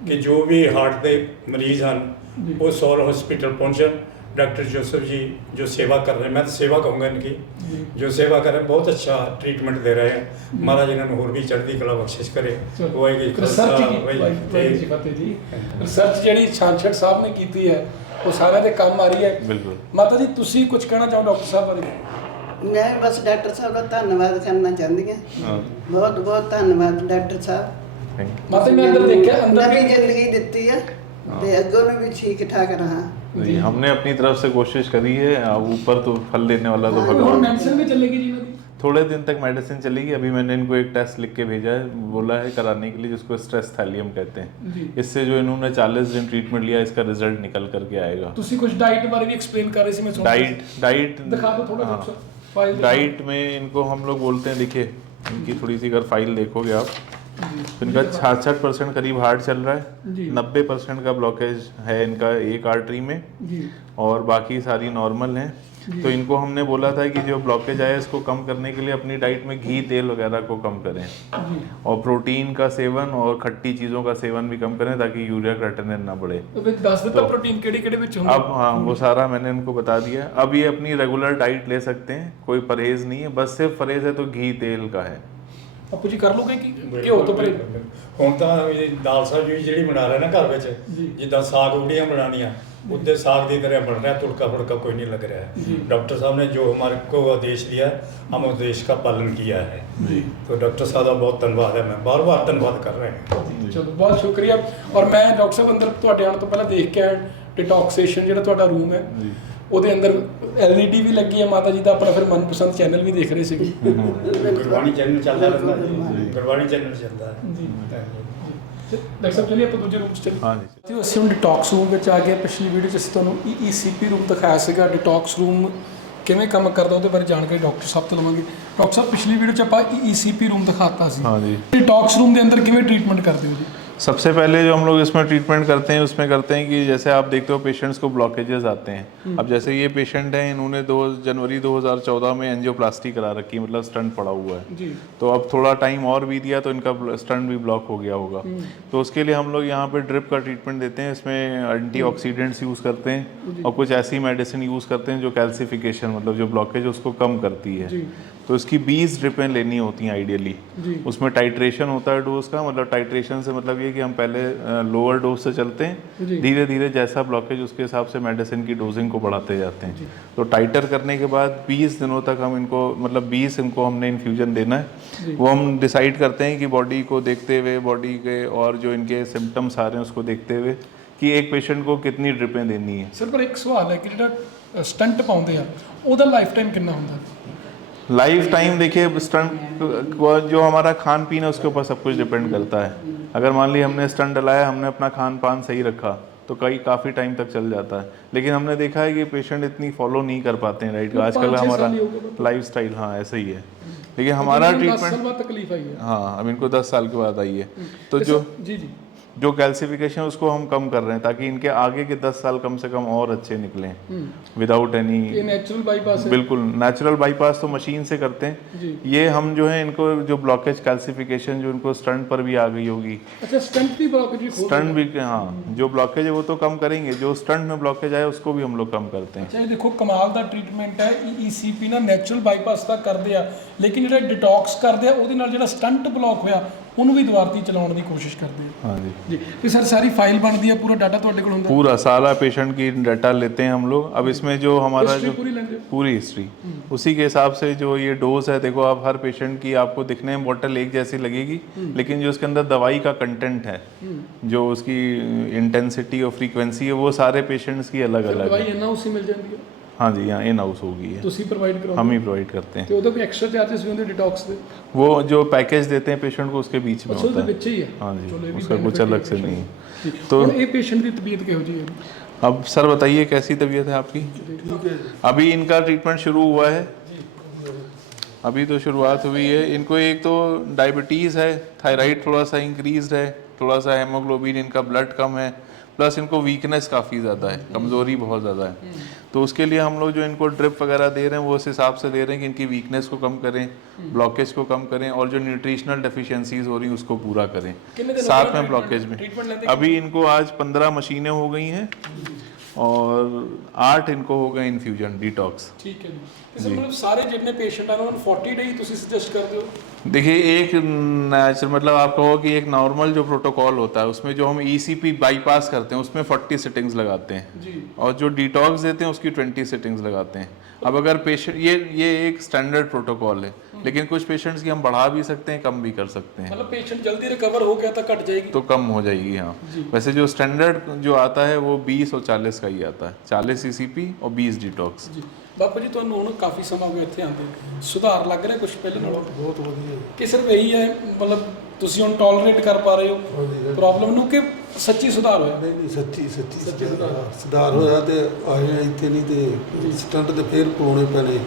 कि जो भी हार्ट के मरीज हैं वो सौर हॉस्पिटल पहुँचन। डॉक्टर जोसेफ जी जो सेवा कर रहे हैं, मैं तो सेवा कहूँगा इनकी, जो सेवा कर रहे हैं बहुत अच्छा ट्रीटमेंट दे रहे हैं। महाराज इन्होंने होर भी चढ़ती कला बख्शिश करे। वाहिगुरू जी ਫਤਿਹ ਜੀ। ਰਿਸਰਚ ਜਿਹੜੀ ਛਾਂਛੜ ਸਾਹਿਬ ਨੇ ਕੀਤੀ ਹੈ ਉਹ ਸਾਰਿਆਂ ਦੇ ਕੰਮ ਆ ਰਹੀ ਹੈ। ਬਿਲਕੁਲ। ਮਾਤਾ ਜੀ ਤੁਸੀਂ ਕੁਝ ਕਹਿਣਾ ਚਾਹੋ ਡਾਕਟਰ ਸਾਹਿਬ ਬਾਰੇ? ਮੈਂ ਬਸ ਡਾਕਟਰ ਸਾਹਿਬ ਦਾ ਧੰਨਵਾਦ ਕਰਨਾ ਚਾਹੁੰਦੀ ਹਾਂ। ਬਹੁਤ ਬਹੁਤ ਧੰਨਵਾਦ ਡਾਕਟਰ ਸਾਹਿਬ। ਮਾਤਾ ਜੀ ਮੈਂ ਅੰਦਰ ਦੇਖਿਆ ਅੰਦਰ ਨਵੀਂ ਜ਼ਿੰਦਗੀ ਦਿੱਤੀ ਹੈ ਤੇ ਅੱਗੋਂ ਨੂੰ ਵੀ ਠੀਕ ਠਾਕ ਰਹਾ। जी हमने अपनी तरफ से कोशिश करी है। अब ऊपर तो फल देने वाला तो और भगवान। मेडिसिन भी चलेगी जी मेरी? थोड़े दिन तक मेडिसिन चलेगी। अभी मैंने इनको एक टेस्ट लिख के भेजा है, बोला है कराने के लिए, जिसको स्ट्रेस थैलियम कहते हैं। इससे जो इन्होंने 40 दिन ट्रीटमेंट लिया इसका रिजल्ट निकल करके आएगा। ਤੁਸੀਂ ਕੁਝ ਡਾइट बारे भी एक्सप्लेन कर रहे थे, मैं सुन डाइट दिखा दो थोड़ा डॉक्टर साहब फाइल। डाइट में इनको हम लोग बोलते हैं, देखिए इनकी थोड़ी सी अगर फाइल देखोगे आप तो इनका 66% करीब हार्ट चल रहा है, 90% का ब्लॉकेज है इनका एक आर्टरी में और बाकी सारी नॉर्मल हैं। तो इनको हमने बोला था कि जो ब्लॉकेज आया इसको कम करने के लिए अपनी डाइट में घी तेल वगैरह को कम करें और प्रोटीन का सेवन और खट्टी चीज़ों का सेवन भी कम करें ताकि यूरिया क्रिएटिनिन ना बढ़े। तो फिर 10 दिन तक प्रोटीन केड़ी-केड़ी ਵਿੱਚ ਹੁੰਦਾ? अब हाँ वो सारा मैंने उनको बता दिया। अब ये अपनी रेगुलर डाइट ले सकते हैं, कोई परहेज नहीं है, बस सिर्फ परहेज है तो घी तेल का है। ਆਪੂ ਜੀ ਕਰ ਲੋਗੇ ਕਿ ਘਿਓ ਤੋਂ ਪਰੇ? ਹੁਣ ਤਾਂ ਇਹ ਦਾਲ ਸਬਜ਼ੀ ਜਿਹੜੀ ਬਣਾ ਰਹੇ ਨਾ ਘਰ ਵਿੱਚ, ਜਿੱਦਾਂ ਸਾਗ ਉੜੀਆਂ ਬਣਾਉਣੀਆਂ उद्दे साग की तरह बन रहा है, तुड़का फुड़का कोई नहीं लग रहा है। डॉक्टर साहब ने जो हमारे को आदेश दिया हम आदेश का पालन किया है। तो डॉक्टर साहब का बहुत धन्यवाद है, मैं बार बार धन्यवाद कर रहे हैं। चलो बहुत शुक्रिया। और मैं डॉक्टर साहब अंदर ਤੁਹਾਡੇ ਆਉਣ ਤੋਂ ਪਹਿਲਾਂ ਦੇਖ ਕੇ ਆਇਆ डिटॉक्सेशन ਜਿਹੜਾ ਤੁਹਾਡਾ ਰੂਮ ਹੈ ਉਹਦੇ ਅੰਦਰ LED ਵੀ ਲੱਗੀ ਹੈ, ਮਾਤਾ ਜੀ ਦਾ ਆਪਣਾ ਫਿਰ ਮਨਪਸੰਦ ਚੈਨਲ ਵੀ ਦੇਖ ਰਹੇ ਸੀ। ਗੁਰਬਾਣੀ ਚੈਨਲ ਚੱਲਦਾ ਰਹਿੰਦਾ ਹੈ, ਗੁਰਬਾਣੀ ਚੈਨਲ ਚੱਲਦਾ ਹੈ ਜੀ। ਡਾਕਟਰ ਸਾਹਿਬ ਚਲਿਏ ਆਪਾਂ ਦੂਜੇ ਰੂਮ 'ਚ ਚੱਲੀਏ। हाँ जी ਅਸੀਂ ਹੁਣ ਡਿਟੌਕਸ ਰੂਮ ਵਿੱਚ ਆ ਗਏ। ਪਿਛਲੀ ਵੀਡੀਓ 'ਚ ਅਸੀਂ ਤੁਹਾਨੂੰ ECP ਰੂਮ ਦਿਖਾਇਆ ਸੀਗਾ। ਡਿਟੌਕਸ ਰੂਮ ਕਿਵੇਂ ਕੰਮ ਕਰਦਾ ਉਹਦੇ ਬਾਰੇ ਜਾਣਕਾਰੀ ਡਾਕਟਰ ਸਾਹਿਬ ਤੋਂ ਲਵਾਂਗੇ। ਡਾਕਟਰ ਸਾਹਿਬ ਪਿਛਲੀ ਵੀਡੀਓ 'ਚ ਆਪਾਂ ECP ਰੂਮ ਦਿਖਾਤਾ ਸੀ। हाँ जी डिटॉक्स रूम के अंदर किਵੇਂ ट्रीटमेंट करते हो जी? सबसे पहले जो हम लोग इसमें ट्रीटमेंट करते हैं उसमें करते हैं कि जैसे आप देखते हो पेशेंट्स को ब्लॉकेजेस आते हैं। अब जैसे ये पेशेंट हैं, इन्होंने 2 जनवरी 2014 में एंजियोप्लास्टी करा रखी है, मतलब स्टंट पड़ा हुआ है जी। तो अब थोड़ा टाइम और भी दिया तो इनका स्टंट भी ब्लॉक हो गया होगा। तो उसके लिए हम लोग यहाँ पे ड्रिप का ट्रीटमेंट देते हैं। इसमें एंटीऑक्सीडेंट्स यूज़ करते हैं और कुछ ऐसी मेडिसिन यूज़ करते हैं जो कैल्सिफिकेशन मतलब जो ब्लॉकेज उसको कम करती है। तो इसकी 20 ड्रिपें लेनी होती हैं आइडियली। उसमें टाइट्रेशन होता है डोज का, मतलब टाइट्रेशन से मतलब ये कि हम पहले लोअर डोज से चलते हैं, धीरे धीरे जैसा ब्लॉकेज उसके हिसाब से मेडिसिन की डोजिंग को बढ़ाते जाते हैं। तो टाइटर करने के बाद 20 दिनों तक हम इनको मतलब 20 इनको हमने इन्फ्यूजन देना है। वो हम डिसाइड करते हैं कि बॉडी को देखते हुए, बॉडी के और जो इनके सिम्टम्स आ रहे हैं उसको देखते हुए कि एक पेशेंट को कितनी ड्रिपें देनी है। सर पर एक सवाल है कि ਜਿਹੜਾ ਸਟੰਟ ਪਾਉਂਦੇ ਆ ਉਹਦਾ ਲਾਈਫ ਟਾਈਮ ਕਿੰਨਾ ਹੁੰਦਾ? लाइफ टाइम देखिए स्टंट जो हमारा खान पीन है उसके ऊपर सब कुछ डिपेंड करता है। अगर मान ली हमने स्टंट डलाया, हमने अपना खान पान सही रखा तो काफ़ी टाइम तक चल जाता है। लेकिन हमने देखा है कि पेशेंट इतनी फॉलो नहीं कर पाते हैं, राइट। आजकल हमारा लाइफस्टाइल हाँ ऐसा ही है। लेकिन हमारा ट्रीटमेंट तकलीफ आई है। हाँ अब इनको 10 साल के बाद आई है। तो जो जी जो कैल्सिफिकेशन उसको हम कम कर रहे हैं ताकि इनके आगे के 10 साल कम से कम और अच्छे निकलें विदाउट एनी। ये नेचुरल बाईपास है? बिल्कुल नेचुरल बाईपास तो मशीन से करते हैं। ये हम जो है इनको जो ब्लॉकेज कैल्सिफिकेशन जो इनको स्टंट पर भी आ गई होगी। अच्छा स्टंट भी ब्लॉकेज? स्टंट भी हाँ जो ब्लॉकेज है वो तो कम करेंगे, जो स्टंट में ब्लॉकेज आए उसको भी हम लोग कम करते हैं। अच्छा देखो कमाल ਦਾ ट्रीटमेंट है। ECP ना ਨੈਚੁਰਲ ਬਾਈਪਾਸ ਤਾਂ ਕਰਦੇ ਆ ਲੇਕਿਨ ਜਿਹੜਾ ਡਿਟੌਕਸ ਕਰਦੇ ਆ ਉਹਦੇ ਨਾਲ ਜਿਹੜਾ ਸਟੰਟ ਬਲੌਕ ਹੋਇਆ ਉਹਨੂੰ ਵੀ ਦੁਬਾਰਾ ਚਲਾਉਣ ਦੀ ਕੋਸ਼ਿਸ਼ ਕਰਦੇ ਆ। हाँ जी जी तो सर सारी फाइल बनती है, पूरा डाटा ਤੁਹਾਡੇ ਕੋਲ ਹੁੰਦਾ? पूरा सारा पेशेंट की डाटा लेते हैं हम लोग। अब इसमें जो हमारा जो पूरी हिस्ट्री उसी के हिसाब से जो ये डोज है, देखो आप हर पेशेंट की आपको दिखने में बोतल एक जैसी लगेगी लेकिन जो उसके अंदर दवाई का कंटेंट है, जो उसकी इंटेंसिटी और फ्रीक्वेंसी है वो सारे पेशेंट्स की अलग अलग है। दवाई इन हाउस ही मिल जाती है? हाँ जी यहाँ इन हाउस होगी है, ਤੁਸੀਂ ਪ੍ਰੋਵਾਈਡ ਕਰੋ? हम ही प्रोवाइड करते हैं। ਤੇ ਉਹਦਾ ਕੋਈ ਐਕਸਟਰਾ ਚਾਰजेस ਵੀ ਹੁੰਦੇ डिटॉक्स ਦੇ? वो जो पैकेज देते हैं पेशेंट को उसके बीच में अच्छा होता ਉਹਦੇ ਵਿੱਚ ਹੀ ਹੈ? हाँ जी चलो, ये भी उसका कुछ benefit अलग है। से नहीं। तो तो ये पेशेंट की तबीयत किहो जी है? अब सर बताइए कैसी तबीयत है आपकी? अभी इनका ट्रीटमेंट शुरू हुआ है, अभी तो शुरुआत हुई है। इनको एक तो डायबिटीज़ है, थायराइड थोड़ा सा इंक्रीज है, थोड़ा सा हेमोग्लोबिन इनका ब्लड कम है, प्लस इनको वीकनेस काफ़ी ज़्यादा है, कमज़ोरी बहुत ज़्यादा है। तो उसके लिए हम लोग जो इनको ड्रिप वगैरह दे रहे हैं वो उस हिसाब से दे रहे हैं कि इनकी वीकनेस को कम करें, ब्लॉकेज को कम करें और जो न्यूट्रिशनल डेफिशिएंसीज हो रही हैं उसको पूरा करें साथ में ब्लॉकेज में। अभी इनको आज 15 मशीनें हो गई हैं और 8 इनको हो गए इन्फ्यूजन डिटॉक्स। ठीक है जी। मतलब सारे जितने पेशेंट आने उन्हें 40 डे ही ਤੁਸੀਂ सजेस्ट कर दो? देखिए एक नेचुरल मतलब आप कहो कि एक नॉर्मल जो प्रोटोकॉल होता है उसमें जो हम ECP बाईपास करते हैं उसमें 40 सिटिंग्स लगाते हैं जी। और जो डिटॉक्स देते हैं उसकी 20 सिटिंग्स लगाते हैं। अब अगर पेशेंट ये एक स्टैंडर्ड प्रोटोकॉल है, लेकिन कुछ पेशेंट्स की हम बढ़ा भी सकते हैं, कम भी कर सकते हैं। मतलब पेशेंट जल्दी रिकवर हो गया तो घट जाएगी तो कम हो जाएगी हाँ। वैसे जो स्टैंडर्ड जो आता है वो 20 और 40 का ही आता है, 40 ECP और 20 डिटॉक्स। ਜੀ ਬਾਪੂ ਜੀ ਤੁਹਾਨੂੰ ਹੁਣ ਕਾਫੀ ਸਮਾਂ ਹੋ ਗਿਆ ਇੱਥੇ ਆਂਦੇ, ਸੁਧਾਰ ਲੱਗ ਰਿਹਾ ਕੁਝ ਪਹਿਲੇ ਨਾਲੋਂ? ਬਹੁਤ ਵਧੀਆ ਕਿ ਸਿਰਫ ਇਹੀ ਹੈ ਮਤਲਬ ਤੁਸੀਂ ਹੁਣ ਟੋਲਰੇਟ ਕਰ ਪਾ ਰਹੇ ਹੋ ਪ੍ਰੋਬਲਮ ਨੂੰ ਕਿ ਸੱਚੀ ਸੁਧਾਰ ਹੋਇਆ? ਨਹੀਂ ਨਹੀਂ ਸੱਚੀ ਸੁਧਾਰ ਹੋਇਆ ਤੇ ਆਏ ਆ ਇੱਥੇ ਨਹੀਂ ਤੇ ਸਟੰਟ ਤੇ ਫੇਰ ਪਾਉਣੇ ਪੈਣੇ।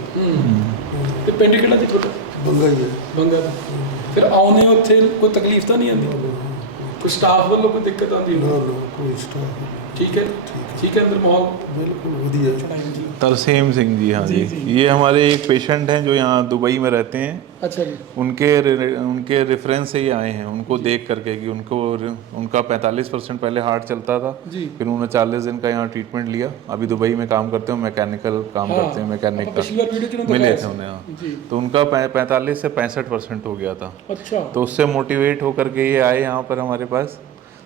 ਤੇ ਪਿੰਡ ਕਿਹੜਾ ਜੀ ਤੁਹਾਡਾ? ਬੰਗਾ ਹੀ ਹੈ। ਬੰਗਾ ਦਾ। ਫਿਰ ਆਉਨੇ ਉੱਥੇ ਕੋਈ ਤਕਲੀਫ ਤਾਂ ਨਹੀਂ ਆਉਂਦੀ? ਕੋਈ ਸਟਾਫ ਵੱਲੋਂ ਕੋਈ ਦਿੱਕਤ ਆਉਂਦੀ? ਨਾ ਨਾ ਕੋਈ ਸਟਾਫ ठीक है ठीक है। अंदर माहौल बिल्कुल वधिया। तरसेम सिंह जी, हाँ जी, ये हमारे एक पेशेंट हैं जो यहाँ दुबई में रहते हैं। अच्छा जी। उनके रेफरेंस से ही आए हैं, उनको देख करके कि उनका 45% पहले हार्ट चलता था जी। फिर उन्होंने 40 दिन का यहाँ ट्रीटमेंट लिया। अभी दुबई में काम करते हैं, मैकेनिकल काम करते हैं, मैकेनिक का मिले थे उन्हें यहाँ। तो उनका 45 से 65% हो गया था। अच्छा। तो उससे मोटिवेट होकर के ये आए यहाँ पर हमारे पास।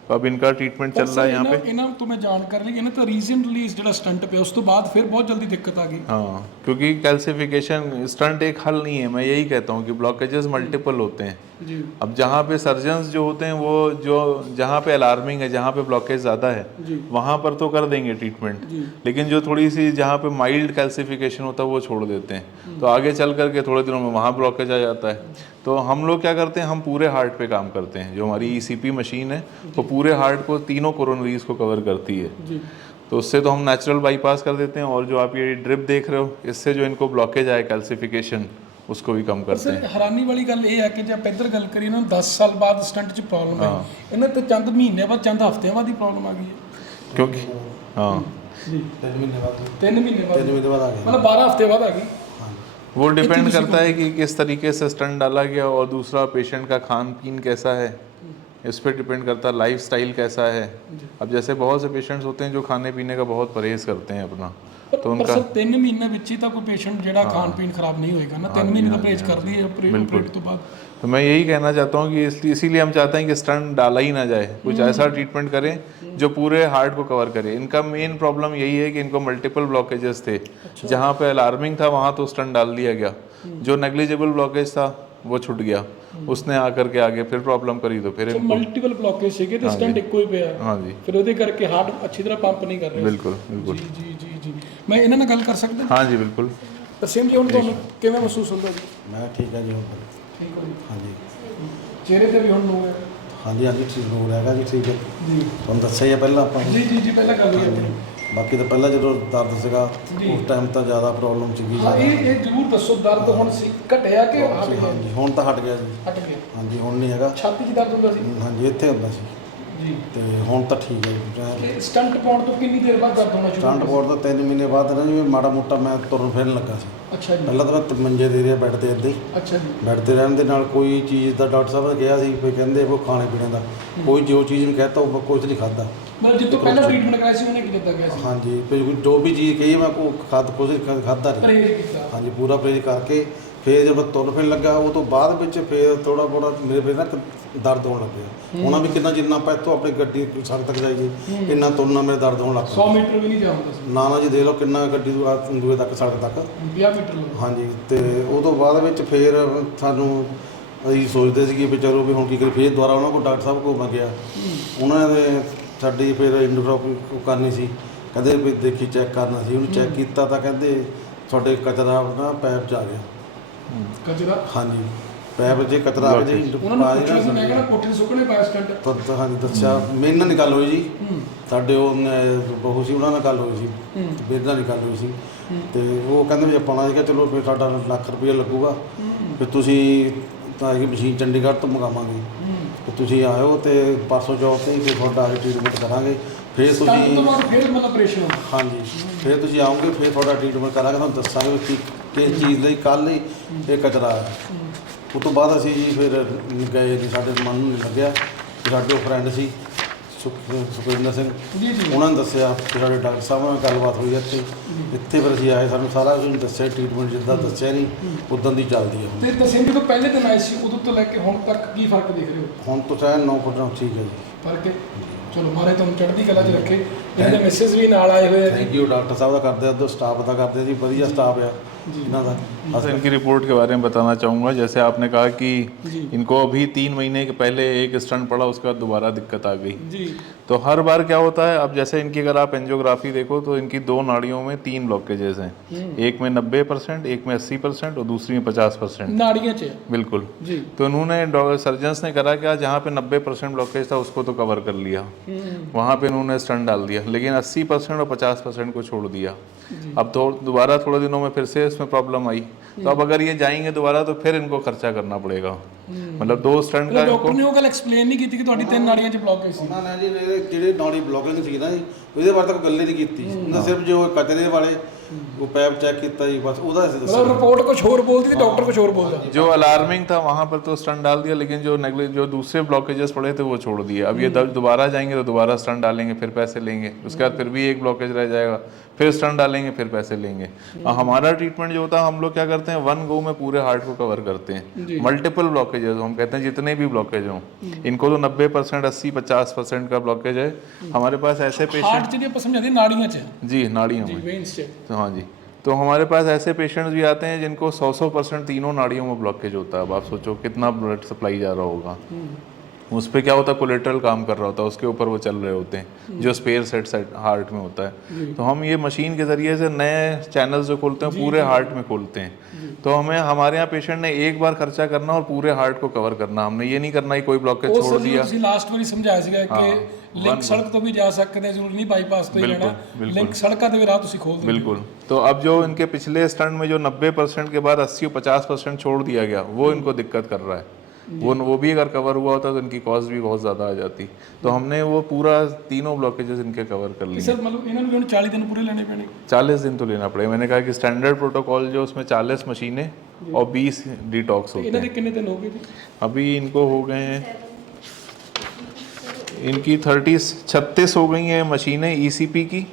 तो अब इनका ट्रीटमेंट चल रहा है यहाँ पे। इन्हें तो मैं जानकारी ली, इन्हें तो रीसेंटली जो स्टंट पे उस तो बाद फिर बहुत जल्दी दिक्कत आ गई। हाँ, क्योंकि कैल्सिफिकेशन स्टंट एक हल नहीं है, मैं यही कहता हूँ कि ब्लॉकेजेस मल्टीपल होते हैं जी। अब जहाँ पे सर्जन्स जो होते हैं वो जो जहाँ पे अलार्मिंग है, जहाँ पे ब्लॉकेज ज़्यादा है वहाँ पर तो कर देंगे ट्रीटमेंट, लेकिन जो थोड़ी सी जहाँ पे माइल्ड कैल्सिफिकेशन होता है वो छोड़ देते हैं। तो आगे चल करके थोड़े दिनों में वहाँ ब्लॉकेज आ जाता है। तो हम लोग क्या करते हैं, हम पूरे हार्ट पे काम करते हैं। जो हमारी ECP मशीन है वो पूरे हार्ट को, तीनों कोरोनरीज को कवर करती है। तो उससे तो हम नेचुरल बाईपास कर देते हैं और जो आप ये ड्रिप देख रहे हो इससे जो इनको ब्लॉकेज आए कैल्सिफिकेशन उसको भी कम करते हैं। हैरानी वाली गल ये है कि जब इधर गल करिए ना 10 साल बाद स्टंट च प्रॉब्लम है, इन्हें तो चंद महीने बाद चंद हफ्ते बाद ही प्रॉब्लम आ गई है। क्योंकि हाँ जी 3 महीने बाद 3 महीने बाद आ गया, मतलब 12 हफ्ते बाद आ गई। वो डिपेंड करता है कि किस तरीके से स्टंट डाला गया और दूसरा पेशेंट का खान पीन कैसा है, इस पर डिपेंड करता है, लाइफ स्टाइल कैसा है। अब जैसे बहुत से पेशेंट्स होते हैं जो खाने पीने का बहुत परहेज़ करते हैं अपना, तो उनका 3 महीने ਵਿੱਚ ਹੀ ਤਾਂ ਕੋਈ ਪੇਸ਼ੈਂਟ ਜਿਹੜਾ ਖਾਣ ਪੀਣ ਖਰਾਬ ਨਹੀਂ ਹੋਏਗਾ ਨਾ। 3 ਮਹੀਨੇ ਦਾ ਪਰਹੇਜ਼ ਕਰਦੀ ਹੈ ऑपरेट ਤੋਂ बाद। तो मैं यही कहना चाहता हूँ कि इसीलिए हम चाहते हैं कि स्टंट डाला ही ना जाए, कुछ ऐसा ट्रीटमेंट करें जो पूरे हार्ट को कवर करे। इनका मेन प्रॉब्लम यही है कि इनको मल्टीपल ब्लॉकेजेस थे। जहाँ पे अलार्मिंग था वहाँ तो स्टंट डाल दिया गया, जो नेग्लिजिबल ब्लॉकेज था वो छूट गया, उसने आकर के आगे फिर प्रॉब्लम करी। तो फिर मल्टीपल ब्लॉकेज ਸੀਗੇ ਤੇ ਸਟੰਟ ਇੱਕੋ ਹੀ ਪਿਆ। हाँ जी, ਫਿਰ ਉਹਦੇ ਕਰਕੇ ਹਾਰਟ ਅੱਛੀ ਤਰ੍ਹਾਂ ਪੰਪ ਨਹੀਂ ਕਰ ਰਿਹਾ। बिल्कुल बिल्कुल। ਜੀ ਜੀ ਜੀ ਮੈਂ ਇਹਨਾਂ ਨਾਲ ਗੱਲ ਕਰ ਸਕਦਾ? हाँ जी बिल्कुल। ਤਰਸੇਮ ਜੀ ਹੁਣ ਤੁਹਾਨੂੰ ਕਿਵੇਂ ਮਹਿਸੂਸ ਹੁੰਦਾ ਜੀ? ਮੈਂ ਠੀਕ ਹੈ ਜੀ ਹੁਣ। ਠੀਕ ਹੋ ਜੀ? ਹਾਂਜੀ ਚਿਹਰੇ ਤੇ ਵੀ ਹੁਣ ਨੂੰ ਹੈ? ਹਾਂਜੀ ਹਾਂਜੀ ਠੀਕ ਹੋ ਰਿਹਾ ਹੈਗਾ ਜੀ। ਠੀਕ ਹੈ ਜੀ ਤੁਹਾਨੂੰ ਦੱਸਿਆ ਹੀ ਆ ਪਹਿਲਾਂ ਆਪਾਂ। ਜੀ ਜੀ ਜੀ ਪਹਿਲਾਂ ਗੱਲ ਹੋਈ ਆਪਣੀ। ਬਾਕੀ ਤਾਂ ਪਹਿਲਾਂ ਜਦੋਂ ਦਰਦ ਸੀਗਾ ਉਸ ਟਾਈਮ ਤਾਂ ਜ਼ਿਆਦਾ ਪ੍ਰੋਬਲਮ ਸੀਗੀ। ਹਾਂ ਇਹ ਜ਼ਰੂਰ ਦੱਸੋ, ਦਰਦ ਹੁਣ ਸੀ ਘਟਿਆ ਕਿ ਹਟ ਗਿਆ? ਹਾਂਜੀ ਹੁਣ ਤਾਂ ਹਟ ਗਿਆ ਜੀ। ਹਟ ਗਿਆ। ਹਾਂਜੀ ਹੁਣ ਨਹੀਂ ਹੈਗਾ। ਛਾਤੀ 'ਚ ਦਰਦ ਹੁੰਦਾ ਸੀ? ਹਾਂਜੀ ਇੱਥੇ ਹੁੰਦਾ ਸੀ ਜੀ। ਤੇ ਹੁਣ ਤਾਂ ਠੀਕ ਹੈ ਜੀ। ਤੇ ਸਟੰਟ ਪਾਉਣ ਤੋਂ ਕਿੰਨੀ ਦੇਰ ਬਾਅਦ ਦਰਦ ਹੋਣਾ ਸ਼ੁਰੂ ਸਟੰਟ ਪਾਉਣ ਤੋਂ 3 ਮਹੀਨੇ ਬਾਅਦ ਨਾ ਜੀ ਮਾੜਾ ਮੋਟਾ ਮੈਂ ਤੁਰਨ ਫਿਰਨ ਲੱਗਾ ਸੀ। ਅੱਛਾ ਜੀ। ਪਹਿਲਾਂ ਤਾਂ ਮੈਂ ਮੰਜੇ ਦੇ ਰਿਹਾ ਬੈੱਡ ਤੇ ਇੱਦਾਂ ਹੀ। ਅੱਛਾ ਜੀ। ਬੈੱਡ ਤੇ ਰਹਿਣ ਦੇ ਨਾਲ ਕੋਈ ਚੀਜ਼ ਦਾ ਡਾਕਟਰ ਸਾਹਿਬ ਨੇ ਕਿਹਾ ਸੀ ਕੋਈ ਕਹਿੰਦੇ ਉਹ ਖਾਣੇ ਪੀਣੇ ਦਾ ਕੋਈ ਜੋ ਚੀਜ਼ ਵੀ ਕਹਤਾ ਉਹ ਕੁਝ ਨਹੀਂ ਖਾਦਾ। ਮਤਲਬ ਜਿੱਦੋਂ ਪਹਿਲਾਂ ਟ੍ਰੀਟਮੈਂਟ ਕਰਾਇਆ ਸੀ ਉਹਨੇ ਕੀ ਦਿੱਤਾ ਗਿਆ ਸੀ? ਹਾਂਜੀ ਜੋ ਵੀ ਚੀਜ਼ ਕਹੀ ਮੈਂ ਉਹ ਕੁਝ ਖਾਦਾ ਨਹੀਂ। ਪਰਹੇਜ਼ ਕੀਤਾ? ਹਾਂਜੀ ਪੂਰਾ ਪਰਹੇਜ਼ ਕਰਕੇ ਫਿਰ ਜਦੋਂ ਤੁਰਨ ਫਿਰਨ ਲੱਗਾ ਉਹ ਤੋਂ ਬਾਅਦ ਵਿੱਚ ਫਿਰ ਥੋੜਾ ਬੋੜਾ ਮੇਰੇ ਫਿਰ ਨਾ ਦਰਦ ਹੋਣ ਲੱਗਿਆ। ਉਹਨਾਂ ਵੀ ਕਿੰਨਾ ਜਿੰਨਾ ਆਪਾਂ ਇੱਥੋਂ ਆਪਣੀ ਗੱਡੀ ਸੜਕ ਤੱਕ ਜਾਈਏ ਇੰਨਾ ਤੁਰਨਾ ਮੇਰੇ ਦਰਦ ਹੋਣ ਲੱਗ ਪਿਆ। 100 ਮੀਟਰ ਵੀ ਨਹੀਂ ਜਾ ਹੁੰਦਾ ਸੀ? ਨਾ ਜੀ ਦੇਖ ਲਓ ਕਿੰਨਾ ਗੱਡੀ ਦੂਏ ਤੱਕ ਸੜਕ ਤੱਕ 50 ਮੀਟਰ ਲਓ। ਹਾਂਜੀ ਤੇ ਉਹ ਤੋਂ ਬਾਅਦ ਵਿੱਚ ਫਿਰ ਸਾਨੂੰ ਅਸੀਂ ਸੋਚਦੇ ਸੀ ਕਿ ਵੀ ਚਲੋ ਵੀ ਹੁਣ ਕੀ ਕਰੀਏ। ਫਿਰ ਦੁਬਾਰਾ ਉਹਨਾਂ ਕੋਲ ਡਾਕਟਰ ਸਾਹਿਬ ਕੋਲ ਮੈਂ ਗਿਆ। ਉਹਨਾਂ ਨੇ ਸਾਡੀ ਫਿਰ ਇੰਡੋਸਕੋਪੀ ਕਰਨੀ ਸੀ, ਕਹਿੰਦੇ ਵੀ ਦੇਖੀ ਚੈੱਕ ਕਰਨਾ ਸੀ। ਉਹਨੂੰ ਚੈੱਕ ਕੀਤਾ ਤਾਂ ਕਹਿੰਦੇ ਤੁਹਾਡੇ ਕਚਰਾ ਨਾ ਪੈਪ 'ਚ ਆ ਗਿਆ। ਕਚਰਾ? ਹਾਂਜੀ ਪੈਪ 'ਚ ਕਚਰਾ ਆ ਗਿਆ ਜੀ। ਉਹਨਾਂ ਨੂੰ ਪੁੱਛਿਆ ਸੀ, ਮੈਂ ਕਹਿੰਦਾ ਕੋਠੇ ਸੁੱਕਣੇ ਪਾਇਆ ਸਟੰਟ? ਤਾਂ ਹਾਂਜੀ ਦੱਸਿਆ। ਮੇਰੇ ਨਾਲ ਨਹੀਂ ਗੱਲ ਹੋਈ ਜੀ, ਸਾਡੇ ਉਹ ਬਹੂ ਸੀ ਉਹਨਾਂ ਨਾਲ ਗੱਲ ਹੋਈ ਸੀ, ਮੇਰੇ ਨਾਲ ਨਹੀਂ ਗੱਲ ਹੋਈ ਸੀ। ਤੇ ਉਹ ਕਹਿੰਦੇ ਵੀ ਆਪਾਂ ਸੀਗਾ ਚਲੋ ਫਿਰ ਸਾਡਾ ਲੱਖ ਰੁਪਈਆ ਲੱਗੂਗਾ, ਫਿਰ ਤੁਸੀਂ ਤਾਂ ਇਹ ਮਸ਼ੀਨ ਚੰਡੀਗੜ੍ਹ ਤੋਂ ਮੰਗਾਵਾਂਗੇ, ਤੇ ਤੁਸੀਂ ਆਇਓ ਤੇ ਪਰਸੋਂ ਚੌਥ ਤੇ ਫਿਰ ਤੁਹਾਡਾ ਟ੍ਰੀਟਮੈਂਟ ਕਰਾਂਗੇ। ਫਿਰ ਸਟੰਟ ਤੁਸੀਂ ਤੋਂ ਬਾਅਦ ਫਿਰ ਮਤਲਬ ਆਪਰੇਸ਼ਨ ਹੋਣਾ। ਹਾਂਜੀ ਫਿਰ ਤੁਸੀਂ ਆਓਗੇ, ਫਿਰ ਤੁਹਾਡਾ ਟ੍ਰੀਟਮੈਂਟ ਕਰਾਂਗੇ, ਤੁਹਾਨੂੰ ਦੱਸਾਂਗੇ ਵੀ ਕਿਸ ਚੀਜ਼ ਲਈ ਕੱਲ੍ਹ ਹੀ ਇਹ ਕਚਰਾ ਹੈ। ਉਸ ਤੋਂ ਬਾਅਦ ਅਸੀਂ ਜੀ ਫਿਰ ਗਏ ਜੀ, ਸਾਡੇ ਮਨ ਨੂੰ ਨਹੀਂ ਲੱਗਿਆ ਕਿ ਸਾਡੇ ਫਰੈਂਡ ਸੀ ਸੁਖਵਿੰਦਰ ਸਿੰਘ, ਜੀ ਜੀ ਉਹਨਾਂ ਨੇ ਦੱਸਿਆ ਕਿ ਸਾਡੇ ਡਾਕਟਰ ਸਾਹਿਬ ਨਾਲ ਗੱਲਬਾਤ ਹੋਈ ਇੱਥੇ ਫਿਰ ਅਸੀਂ ਆਏ, ਸਾਨੂੰ ਸਾਰਾ ਕੁਝ ਦੱਸਿਆ, ਟ੍ਰੀਟਮੈਂਟ ਜਿੱਦਾਂ ਦੱਸਿਆ ਨਹੀਂ ਉੱਦਾਂ ਦੀ ਚੱਲਦੀ ਹੈ ਤੇ ਦਸੰਬਰ ਤੋਂ ਪਹਿਲੇ ਦਿਨ ਆਏ ਸੀ ਉਦੋਂ ਤੋਂ ਲੈ ਕੇ ਹੁਣ ਤੱਕ ਕੀ ਫਰਕ ਦੇਖ ਰਹੇ ਹੋ? ਹੁਣ ਤੋਂ ਚਾਹੇ 9 ਠੀਕ ਹੈ ਜੀ। ਫਰਕ ਹੈ, ਚਲੋ ਮਹਾਰਾਜ ਤੁਹਾਨੂੰ ਚੜ੍ਹਦੀ ਕਲਾ 'ਚ ਰੱਖੇ। ਇਹਨਾਂ ਦੇ ਮੈਸੇਜ ਵੀ ਨਾਲ ਆਏ ਹੋਏ ਆ ਜੀ। ਥੈਂਕ ਯੂ ਡਾਕਟਰ ਸਾਹਿਬ ਦਾ ਕਰਦੇ ਆ, ਉੱਧਰ ਸਟਾਫ ਦਾ ਕਰਦੇ ਆ ਜੀ, ਵਧੀਆ ਸਟਾਫ ਆ ਇਹਨਾਂ ਦਾ। बस इनकी रिपोर्ट के बारे में बताना चाहूँगा। जैसे आपने कहा कि इनको अभी 3 महीने के पहले एक स्टंट पड़ा, उसके बाद दोबारा दिक्कत आ गई। जी तो हर बार क्या होता है, अब जैसे इनकी अगर आप एंजियोग्राफी देखो तो इनकी 2 नाड़ियों में 3 ब्लॉकेजेस हैं, एक में 90%, एक में 80% और दूसरी में 50%। नाड़ियाँ च बिल्कुल जी। तो उन्होंने सर्जन्स ने करा क्या, जहाँ पे 90% ब्लॉकेज था उसको तो कवर कर लिया, वहाँ पे उन्होंने स्टंट डाल दिया, लेकिन 80% और 50% को छोड़ दिया। अब तो दोबारा थोड़े दिनों में फिर से इसमें प्रॉब्लम आई, तो अब अगर ये जाएंगे दोबारा तो फिर इनको खर्चा करना पड़ेगा। मतलब 2 स्टंट का ਡਾਕਟਰ ਨੇ ਉਹ ਗੱਲ ਐਕਸਪਲੇਨ ਨਹੀਂ ਕੀਤੀ ਕਿ ਤੁਹਾਡੀ 3 ਨਾੜੀਆਂ 'ਚ ਬਲੌਕੇਜ ਸੀ। ਉਹਨਾਂ ਨੇ ਜੀ ਜਿਹੜੇ ਨਾੜੀ ਬਲੌਕਿੰਗ ਸੀ ਨਾ ਜੀ, ਉਹਦੇ ਬਾਰੇ ਤਾਂ ਕੋਈ ਗੱਲ ਹੀ ਨਹੀਂ ਕੀਤੀ। ਉਹਨਾਂ ਸਿਰਫ ਜੋ ਕਚਰੇ ਵਾਲੇ ਉਹ ਪੈਪ ਚੈੱਕ ਕੀਤਾ ਜੀ, बस ਉਹਦਾ ਅਸੀਂ ਦੱਸਿਆ। मतलब रिपोर्ट कुछ और बोलती थी, डॉक्टर कुछ और बोलता। जो अलार्मिंग था वहाँ पर तो स्टंट डाल दिया, लेकिन जो दूसरे ब्लॉकेजेस पड़े थे वो छोड़ दिए। अब ये दोबारा जाएंगे तो दोबारा स्टंट डालेंगे, फिर पैसे लेंगे, उसके बाद फिर भी एक ब्लॉकेज रह जाएगा, फिर स्टंट डालेंगे, फिर पैसे लेंगे। हमारा ट्रीटमेंट जो होता है, हम लोग क्या करते हैं, 1 गो में पूरे हार्ट को कवर करते हैं। मल्टीपल ब्लॉकेजेस हम कहते हैं, जितने भी ब्लॉकेज हों, इनको तो 90%, 80-50% का ब्लॉकेज है। हमारे पास ऐसे हार्ट पेशेंट च नहीं समझा दी, नाड़ियाँ च जी, नाड़ियों जी, में, वेन्स च। तो हाँ जी, तो हमारे पास ऐसे पेशेंट्स भी आते हैं जिनको 100% तीनों नाड़ियों में ब्लॉकेज होता है। अब आप सोचो कितना ब्लड सप्लाई जा रहा होगा, उस पर क्या होता है, कोलेट्रल काम कर रहा होता है, उसके ऊपर वो चल रहे होते हैं, जो स्पेयर सेट हार्ट में होता है। तो हम ये मशीन के ज़रिए से नए चैनल्स जो खोलते हैं पूरे हार्ट में खोलते हैं। तो हमें हमारे यहाँ पेशेंट ने एक बार खर्चा करना और पूरे हार्ट को कवर करना, हमने ये नहीं करना कि कोई ब्लॉकेज ਉਹ छोड़ ਸਰ दिया। ਤੁਸੀਂ ਲਾਸਟ ਵਾਰੀ ਸਮਝਾਇਆ ਸੀਗਾ ਕਿ ਲਿੰਕ ਸੜਕ ਤੋਂ ਵੀ ਜਾ ਸਕਦੇ, ਜ਼ਰੂਰੀ ਨਹੀਂ ਬਾਈਪਾਸ ਤੋਂ ਹੀ ਜਾਣਾ, ਲਿੰਕ ਸੜਕਾਂ ਤੇ ਵੀ ਰਾਹ ਤੁਸੀਂ ਖੋਲ ਦਿਓ। बिल्कुल। तो अब जो इनके पिछले स्टंट में जो 90% के बाद 80-50% छोड़ दिया गया, वो इनको दिक्कत कर रहा है। वो भी अगर कवर हुआ होता तो इनकी कॉस्ट भी बहुत ज़्यादा आ जाती। तो हमने वो पूरा तीनों ब्लॉकेजेस इनके कवर कर लिए। ਸਰ ਮਤਲਬ ਇਹਨਾਂ ਨੂੰ ਵੀ ਹੁਣ 40 ਦਿਨ ਪੂਰੇ ਲੈਣੇ ਪੈਣੇ। 40 दिन तो लेना पड़ेगा। मैंने कहा कि स्टैंडर्ड प्रोटोकॉल जो उसमें 40 मशीनें और 20 डिटॉक्स होते ਇਹਨਾਂ ਦੇ हैं। ਕਿੰਨੇ ਦਿਨ ਹੋ ਗਏ ਜੀ? अभी इनको हो गए हैं, इनकी 36 हो गई हैं मशीनें ECP की,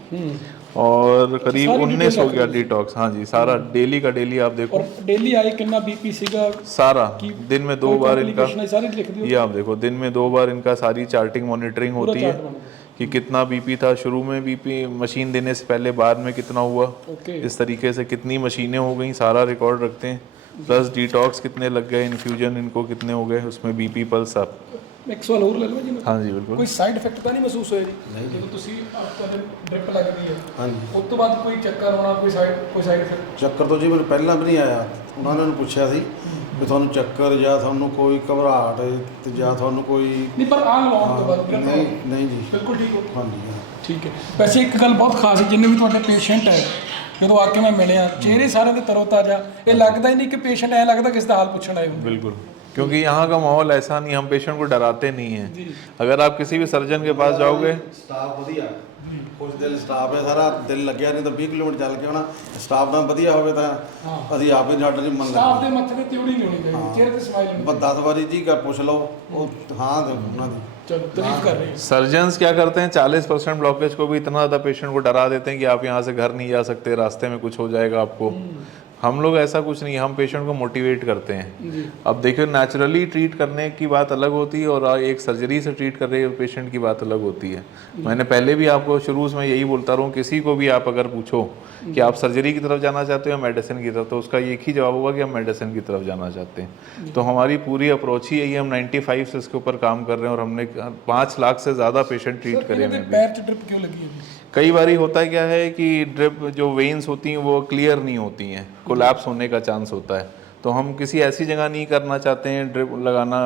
और करीब सारी 19 detail हो रख गया ली। डिटॉक्स। हाँ जी, सारा डेली का डेली आप देखो, और डेली आए कितना बीपी सीगा सारा दिन में 2 बार इनका, complication है, सारी लिख दियो। ये आप देखो दिन में 2 बार इनका सारी चार्टिंग मॉनिटरिंग पूरा होती है चार्ट बना कि कितना बीपी था शुरू में, बीपी मशीन देने से पहले, बाद में कितना हुआ, ओके। इस तरीके से कितनी मशीनें हो गई सारा रिकॉर्ड रखते हैं। प्लस डिटॉक्स कितने लग गए, इन्फ्यूजन इनको कितने हो गए, उसमें बीपी पल्स सब। ਇੱਕ ਸਵਾਲ ਹੋਰ ਲੈ ਲਵਾਂ ਜੀ ਮੈਂ? हाँ जी बिल्कुल। ਕੋਈ ਸਾਈਡ ਇਫੈਕਟ ਤਾਂ ਨਹੀਂ ਮਹਿਸੂਸ ਹੋਇਆ ਜੀ ਜਦੋਂ ਤੁਸੀਂ ਤੁਹਾਡੇ ਡ੍ਰਿਪ ਲੱਗਦੀ ਹੈ? ਹਾਂਜੀ। ਉਸ ਤੋਂ ਬਾਅਦ ਕੋਈ ਚੱਕਰ ਹੋਣਾ, ਕੋਈ ਸਾਈਡ ਇਫੈਕਟ? ਚੱਕਰ ਤੋਂ ਜੀ ਮੈਨੂੰ ਪਹਿਲਾਂ ਵੀ ਨਹੀਂ ਆਇਆ। ਉਹਨਾਂ ਨੇ ਪੁੱਛਿਆ ਸੀ ਵੀ ਤੁਹਾਨੂੰ ਚੱਕਰ ਜਾਂ ਤੁਹਾਨੂੰ ਕੋਈ ਘਬਰਾਹਟ ਤੇ ਜਾਂ ਤੁਹਾਨੂੰ ਕੋਈ ਨਹੀਂ, ਪਰ ਆਹ ਲਾਉਣ ਤੋਂ ਬਾਅਦ ਨਹੀਂ ਨਹੀਂ ਜੀ, ਬਿਲਕੁਲ ਠੀਕ ਹੋ? ਹਾਂਜੀ ਹਾਂ। ਠੀਕ ਹੈ। ਵੈਸੇ ਇੱਕ ਗੱਲ ਬਹੁਤ ਖਾਸ ਹੈ, ਜਿੰਨੇ ਵੀ ਤੁਹਾਡੇ ਪੇਸ਼ੈਂਟ ਹੈ, ਜਦੋਂ ਆ ਕੇ ਮੈਂ ਮਿਲਿਆ, ਚਿਹਰੇ ਸਾਰਿਆਂ ਦੇ ਤਰੋਤਾਜ਼ਾ, ਇਹ ਲੱਗਦਾ ਹੀ ਨਹੀਂ ਕਿ ਪੇਸ਼ੈਂਟ ਐ ਲੱਗਦਾ ਕਿਸ ਦਾ ਹਾਲ ਪੁੱਛਣ ਆਏ ਹੋ। बिल्कुल, क्योंकि यहाँ का माहौल ऐसा नहीं, हम पेशेंट को डराते नहीं हैं। अगर आप किसी भी सर्जन के पास जाओगे, ਸਟਾਫ ਵਧੀਆ, ਕੁਝ ਦਿਨ ਸਟਾਫ ਹੈ, ਸਾਰਾ ਦਿਲ ਲੱਗਿਆ, ਨਹੀਂ ਤਾਂ 20 ਕਿਲੋਮੀਟਰ ਚੱਲ ਕੇ ਆਉਣਾ। ਸਟਾਫ ਨਾਲ ਵਧੀਆ ਹੋਵੇ ਤਾਂ ਅਸੀਂ ਆਪ ਹੀ ਸਾਡਾ ਨਹੀਂ ਮੰਨ ਸਟਾਫ ਲੈਂਦੇ। ਦੇ ਮੱਥੇ ਤੇ ਤਿਉੜੀ ਨਹੀਂ ਹੋਣੀ ਚਾਹੀਦੀ, ਚਿਹਰੇ ਤੇ ਸਮਾਈਲ ਹੋਣੀ। ਬਸ 10 ਵਾਰੀ ਜੀ ਕਾ ਪੁੱਛ ਲਓ, ਉਹ ਹਾਂ ਦੇ ਉਹਨਾਂ ਦੀ। चलो तारीफ कर रहे हैं। सर्जन्स क्या करते हैं, 40% ब्लॉकेज को भी इतना ज़्यादा पेशेंट को डरा देते हैं कि आप यहाँ से घर नहीं जा सकते, रास्ते में कुछ हो जाएगा आपको। हम लोग ऐसा कुछ नहीं, हम पेशेंट को मोटिवेट करते हैं। अब देखिए, नेचुरली ट्रीट करने की बात अलग होती है और एक सर्जरी से ट्रीट कर रहे पेशेंट की बात अलग होती है। मैंने पहले भी आपको शुरू में यही बोलता रहूँ, किसी को भी आप अगर पूछो कि आप सर्जरी की तरफ जाना चाहते हो या मेडिसिन की तरफ, तो उसका एक ही जवाब होगा कि हम मेडिसिन की तरफ जाना चाहते हैं। तो हमारी पूरी अप्रोच ही यही, हम 95 से इसके ऊपर काम कर रहे हैं और हमने 5 लाख से ज़्यादा पेशेंट ट्रीट करे हुए हैं। पैर च ड्रिप क्यों लगी है? कई बारी होता है क्या है कि ड्रिप जो वेन्स होती हैं वो क्लियर नहीं होती हैं, कोलैप्स होने का चांस होता है। तो हम किसी ऐसी जगह नहीं करना चाहते हैं ड्रिप लगाना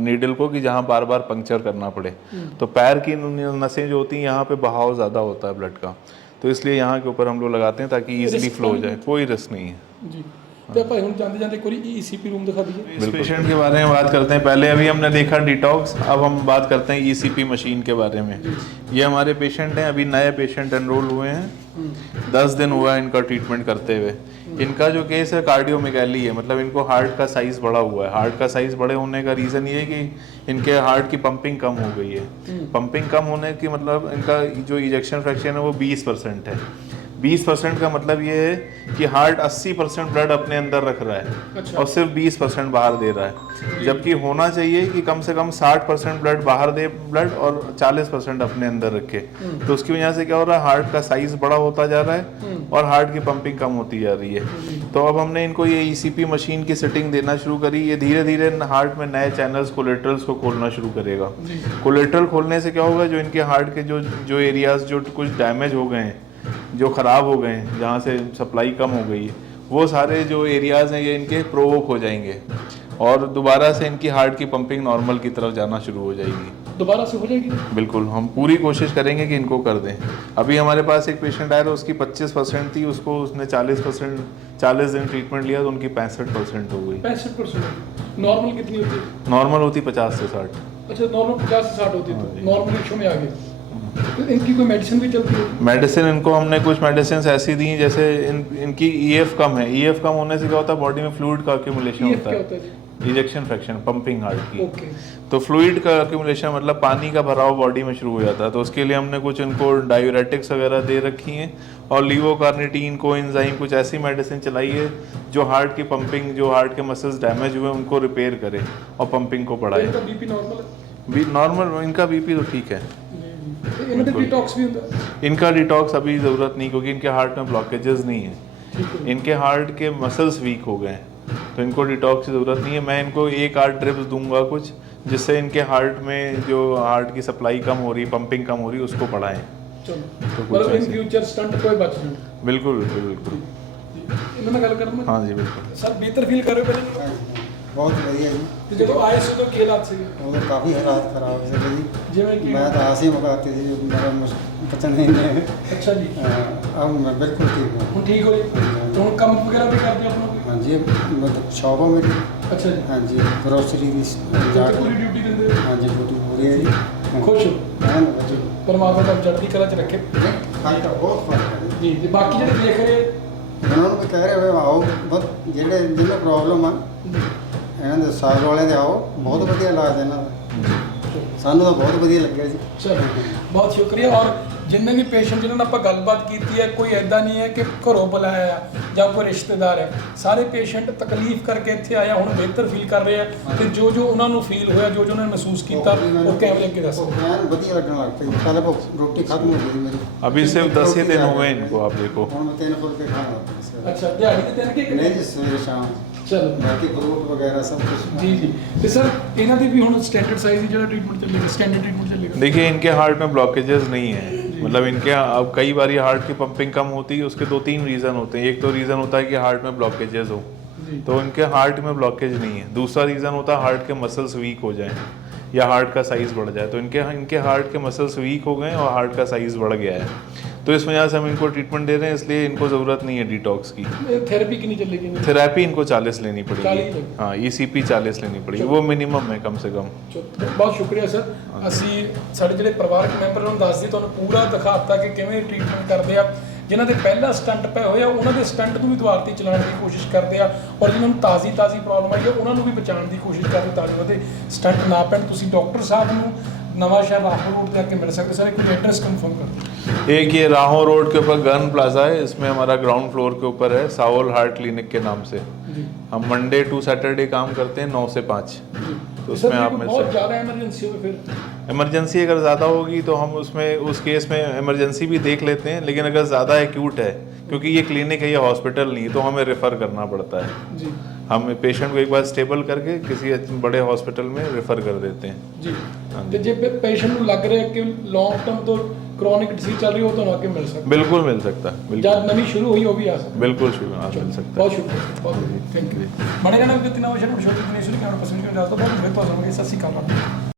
नीडल को कि जहाँ बार बार पंक्चर करना पड़े। तो पैर की नसें जो होती हैं यहाँ पे बहाव ज़्यादा होता है ब्लड का, तो इसलिए यहाँ के ऊपर हम लोग लगाते हैं ताकि ईजिली फ्लो हो जाए। कोई रिस्क नहीं है। जी। ਤੇ ਭਾਈ ਹੁਣ ਜਾਂਦੇ ਜਾਂਦੇ ਕੋਈ ईसीपी रूम दिखा दीजिए। इस पेशेंट के बारे में बात करते हैं। पहले अभी हमने देखा डिटॉक्स, अब हम बात करते हैं ईसीपी मशीन के बारे में। ये हमारे पेशेंट हैं, अभी नए पेशेंट एनरोल हुए हैं, 10 दिन हुआ है इनका ट्रीटमेंट करते हुए। इनका जो केस है कार्डियोमेगैली है, मतलब इनको हार्ट का साइज़ बड़ा हुआ है। हार्ट का साइज़ बड़े होने का रीज़न ये है कि इनके हार्ट की पंपिंग कम हो गई है। पंपिंग कम होने की मतलब इनका जो इजेक्शन फ्रैक्शन है वो 20% है। 20% का मतलब ये है कि हार्ट 80% ब्लड अपने अंदर रख रहा है और सिर्फ 20% बाहर दे रहा है, जबकि होना चाहिए कि कम से कम 60% ब्लड बाहर दे ब्लड और 40% अपने अंदर रखे। तो उसकी वजह से क्या हो रहा है, हार्ट का साइज बड़ा होता जा रहा है और हार्ट की पंपिंग कम होती जा रही है। तो अब हमने इनको ये ईसीपी मशीन की सेटिंग देना शुरू करी। ये धीरे धीरे हार्ट में नए चैनल्स कोलेट्रल्स को खोलना शुरू करेगा। कोलेट्रल खोलने से क्या होगा, जो इनके हार्ट के जो एरियाज जो कुछ डैमेज हो गए हैं, जो ख़राब हो गए हैं, जहाँ से सप्लाई कम हो गई है, वो सारे जो एरियाज़ हैं ये इनके प्रोवोक हो जाएंगे और दोबारा से इनकी हार्ट की पंपिंग नॉर्मल की तरफ जाना शुरू हो जाएगी। दोबारा से हो जाएगी? बिल्कुल, हम पूरी कोशिश करेंगे कि इनको कर दें। अभी हमारे पास एक पेशेंट आया था, उसकी 25% थी, उसने 40 दिन ट्रीटमेंट लिया तो उनकी 65% हो गई। 65%? नॉर्मल कितनी होती है? नॉर्मल होती 50 से 60। अच्छा, नॉर्मल 50 से 60 होती है, तो नॉर्मल रेशो में आ गए। तो इनकी कोई मेडिसिन भी चलती है? मेडिसिन इनको हमने कुछ मेडिसिन ऐसी दी जैसे इनकी ईएफ कम है। ईएफ कम होने से क्या होता है, बॉडी में फ्लूइड का एक्यूमुलेशन होता है, इजेक्शन फ्रैक्शन, पंपिंग हार्ट की। तो फ्लूइड का एक्यूमुलेशन मतलब पानी का भराव बॉडी में शुरू हो जाता है। तो उसके लिए हमने कुछ इनको डायूरेटिक्स वगैरह दे रखी हैं और लीवोकार्निटीन, कोएंजाइम, कुछ ऐसी मेडिसिन चलाई है जो हार्ट की पंपिंग, जो हार्ट के मसल्स डैमेज हुए उनको रिपेयर करे और पंपिंग को बढ़ाए। इनका बीपी नॉर्मल है? नॉर्मल, इनका बीपी तो ठीक है। इनका डिटॉक्स भी होता है? इनका डिटॉक्स अभी ज़रूरत नहीं, क्योंकि इनके हार्ट में ब्लॉकेजेस नहीं है। इनके हार्ट के मसल्स वीक हो गए हैं, तो इनको डिटॉक्स की ज़रूरत नहीं है। मैं इनको 1-8 ड्रिप्स दूंगा कुछ, जिससे इनके हार्ट में जो हार्ट की सप्लाई कम हो रही, पंपिंग कम हो रही, उसको बढ़ाएं। तो मतलब इन फ्यूचर स्टंट कोई बच नहीं? बिल्कुल बिल्कुल। इन्होंने गल करना? हाँ जी बिल्कुल। सर बेहतर फील कर रहे हो पहले? ਬਹੁਤ ਵਧੀਆ ਜੀ। ਤੇ ਜਦੋਂ ਆਏ ਸੀ ਤਾਂ ਕੀ ਹਾਲਾਤ ਸੀਗੇ? ਉਦੋਂ ਕਾਫੀ ਹਾਲਾਤ ਖਰਾਬ ਸੀਗੇ ਜੀ। ਜਿਵੇਂ ਕਿ ਮੈਂ ਤਾਂ ਆਸ ਹੀ ਮੁਕਾਤੀ ਸੀ, ਮੇਰਾ ਪਤਾ ਨਹੀਂ ਨੇ। ਅੱਛਾ ਜੀ। अब मैं बिल्कुल ठीक हूँ। ਹੁਣ ਠੀਕ ਹੋਏ? तो ਹੁਣ ਕੰਮ ਵਗੈਰਾ ਵੀ ਕਰਦੇ ਆਪਣਾ ਕੋਈ? हाँ जी, मतलब शॉप है मेरी। ਅੱਛਾ ਜੀ। हाँ जी, ग्रोसरी की ਤੇ ਪੂਰੀ ਡਿਊਟੀ ਦਿੰਦੇ ਹੋ? हाँ जी, ड्यूटी पूरी है जी। खुश हो? है ना बच्चे? ਪਰਮਾਤਮਾ ਦਾ ਚੜ੍ਹਦੀ ਕਲਾ ਚ ਰੱਖੇ। फर्क है, बहुत फर्क है जी। ਜੀ ਤੇ ਬਾਕੀ ਜਿਹੜੇ ਦੇਖ ਰਹੇ ਉਹਨਾਂ ਨੂੰ ਵੀ ਕਹਿ ਰਹੇ ਹੋਏ ਆਓ, ਬਹੁਤ ਜਿਹੜੇ ਜਿਹਨੂੰ ਪ੍ਰੋਬਲਮ ਆ ਇਹਨਾਂ ਦੇ ਸਾਲ ਵਾਲੇ ਦੇ ਆਓ, ਬਹੁਤ ਵਧੀਆ ਇਲਾਜ ਹੈ ਇਹਨਾਂ ਦਾ। ਸਾਨੂੰ ਤਾਂ ਬਹੁਤ ਵਧੀਆ ਲੱਗਿਆ ਜੀ। ਚਲੋ ਬਹੁਤ ਸ਼ੁਕਰੀਆ। ਔਰ ਜਿੰਨੇ ਵੀ ਪੇਸ਼ੈਂਟ ਜਿਨ੍ਹਾਂ ਨਾਲ ਆਪਾਂ ਗੱਲਬਾਤ ਕੀਤੀ ਹੈ, ਕੋਈ ਐਦਾਂ ਨਹੀਂ ਹੈ ਕਿ ਘਰੋਂ ਬੁਲਾਇਆ ਆ ਜਾਂ ਕੋਈ ਰਿਸ਼ਤੇਦਾਰ ਹੈ। ਸਾਰੇ ਪੇਸ਼ੈਂਟ ਤਕਲੀਫ ਕਰਕੇ ਇੱਥੇ ਆਇਆ, ਹੁਣ ਬਿਹਤਰ ਫੀਲ ਕਰ ਰਹੇ ਆ ਤੇ ਜੋ ਜੋ ਉਹਨਾਂ ਨੂੰ ਫੀਲ ਹੋਇਆ, ਜੋ ਜੋ ਉਹਨਾਂ ਨੇ ਮਹਿਸੂਸ ਕੀਤਾ, ਉਹ ਕੈਮਰੇ ਅੱਗੇ ਦੱਸ ਦਿਓ। ਐਨ ਵਧੀਆ ਲੱਗਣ ਲੱਗ ਪਈ। ਪਹਿਲਾਂ ਰੋਟੀ ਖਤਮ ਹੋ ਗਈ ਮੇਰੀ। अभी सिर्फ 10 ही दिन हो गए इनको, आप देखो। ਹੁਣ ਮੈਂ 3 ਫੁਲਕੇ ਖਾਣ ਲੱਗ ਪਿਆ ਸੀ। ਅੱਛਾ, ਦਿਹਾੜੀ ਦੇ ਦਿਨ ਕਿ ਨਹੀਂ ਜੀ, ਸਵੇਰੇ ਸ਼ਾਮ ਚਲੋ ਬਾਕੀ ਫਰੂਟ ਵਗੈरह सब कुछ। ਜੀ ਜੀ। ਤੇ ਸਰ ਇਹਨਾਂ ਦੀ ਵੀ ਹੁਣ ਸਟੈਂਡਰਡ ਸਾਈਜ਼ ਜਿਹੜਾ ਟ੍ਰੀਟਮੈਂਟ ਚੱਲੇਗਾ, ਸਟੈਂਡर्ड ट्रीटमेंट चलेगा? देखिए इनके हार्ट में ब्लॉकेजेस नहीं है, मतलब इनके अब कई बार हार्ट की पंपिंग कम होती है। उसके 2-3 रीज़न होते हैं। एक तो रीज़न होता है कि हार्ट में ब्लॉकेजेस हो, तो इनके हार्ट में ब्लॉकेज नहीं है। दूसरा रीज़न होता है हार्ट के मसल्स वीक हो जाएं या हार्ट का साइज़ बढ़ जाए। तो इनके हार्ट के मसल्स वीक हो गए और हार्ट का साइज़ बढ़ गया है, तो इस वजह से हम इनको ट्रीटमेंट दे रहे हैं। इसलिए इनको ज़रूरत नहीं है डिटॉक्स की। थेरेपी की नहीं चलेगी? थेरेपी इनको 40 लेनी 40 पड़ेगी। हाँ, ECP 40 लेनी पड़ेगी, वो मिनिमम है कम से कम। ਬਹੁਤ ਸ਼ੁਕਰੀਆ ਸਰ। ਅਸੀਂ ਸਾਡੇ ਜਿਹੜੇ ਪਰਿਵਾਰਕ ਮੈਂਬਰ ਨੂੰ ਦੱਸਦੇ, ਤੁਹਾਨੂੰ ਪੂਰਾ ਦਿਖਾਤਾ ਕਿ ਕਿਵੇਂ ਟ੍ਰੀਟਮੈਂਟ ਕਰਦੇ ਆ। ਜਿਨ੍ਹਾਂ ਦੇ ਪਹਿਲਾ ਸਟੰਟ ਪਏ ਹੋਏ ਆ, ਉਹਨਾਂ ਦੇ ਸਟੰਟ ਨੂੰ ਵੀ ਦੁਬਾਰਾ ਤੇ ਚਲਾਉਣ ਦੀ ਕੋਸ਼ਿਸ਼ ਕਰਦੇ ਆ, ਔਰ ਜਿਨ੍ਹਾਂ ਨੂੰ ਤਾਜ਼ੀ ਪ੍ਰੋਬਲਮ ਆਈ ਆ, ਉਹਨਾਂ ਨੂੰ ਵੀ ਬਚਾਉਣ ਦੀ ਕੋਸ਼ਿਸ਼ ਕਰਦੇ ਤਾਂ ਜੋ ਉਹਦੇ ਸਟੰਟ ਨਾ ਪੈਣ। ਤੁਸੀਂ ਡਾਕਟਰ ਸਾਹਿਬ ਨੂੰ नवा शहर राहों रोड पे आके मिल सकते। सर कोई एड्रेस कंफर्म कर दो। एक ये राहों रोड के ऊपर गन प्लाजा है, इसमें हमारा ग्राउंड फ्लोर के ऊपर है सावल हार्ट क्लिनिक के नाम से। हम मंडे टू सैटरडे काम करते हैं 9 से 5। तो उसमें आप मिल बहुत सकते ज़्यादा इमरजेंसी हो फिर? इमरजेंसी अगर ज़्यादा होगी तो हम उसमें उस केस में इमरजेंसी भी देख लेते हैं, लेकिन अगर ज़्यादा एक्यूट है, क्योंकि ये क्लिनिक है, ये हॉस्पिटल नहीं है, तो हमें रेफ़र करना पड़ता है जी। हम पेशेंट को एक बार स्टेबल करके किसी बड़े हॉस्पिटल में रेफ़र कर देते हैं जी। तो जे पेशेंट को लग रहा है कि लॉन्ग टर्म तो क्रॉनिक डिसीज चल रही हो, तो आके मिल सकता है? बिल्कुल मिल सकता है, बिल्कुल। जब नवी शुरू हुई हो भी आ सकता है? बिल्कुल शुरू मिल सकता है। बहुत शुक्रिया, बहुत थैंक यू। बने रहना, विगत नवा शहर छोटी नहीं सुनी, कैमरा पर्सन को इजाजत दो। बहुत बेहतर होंगे। सत श्री अकाल।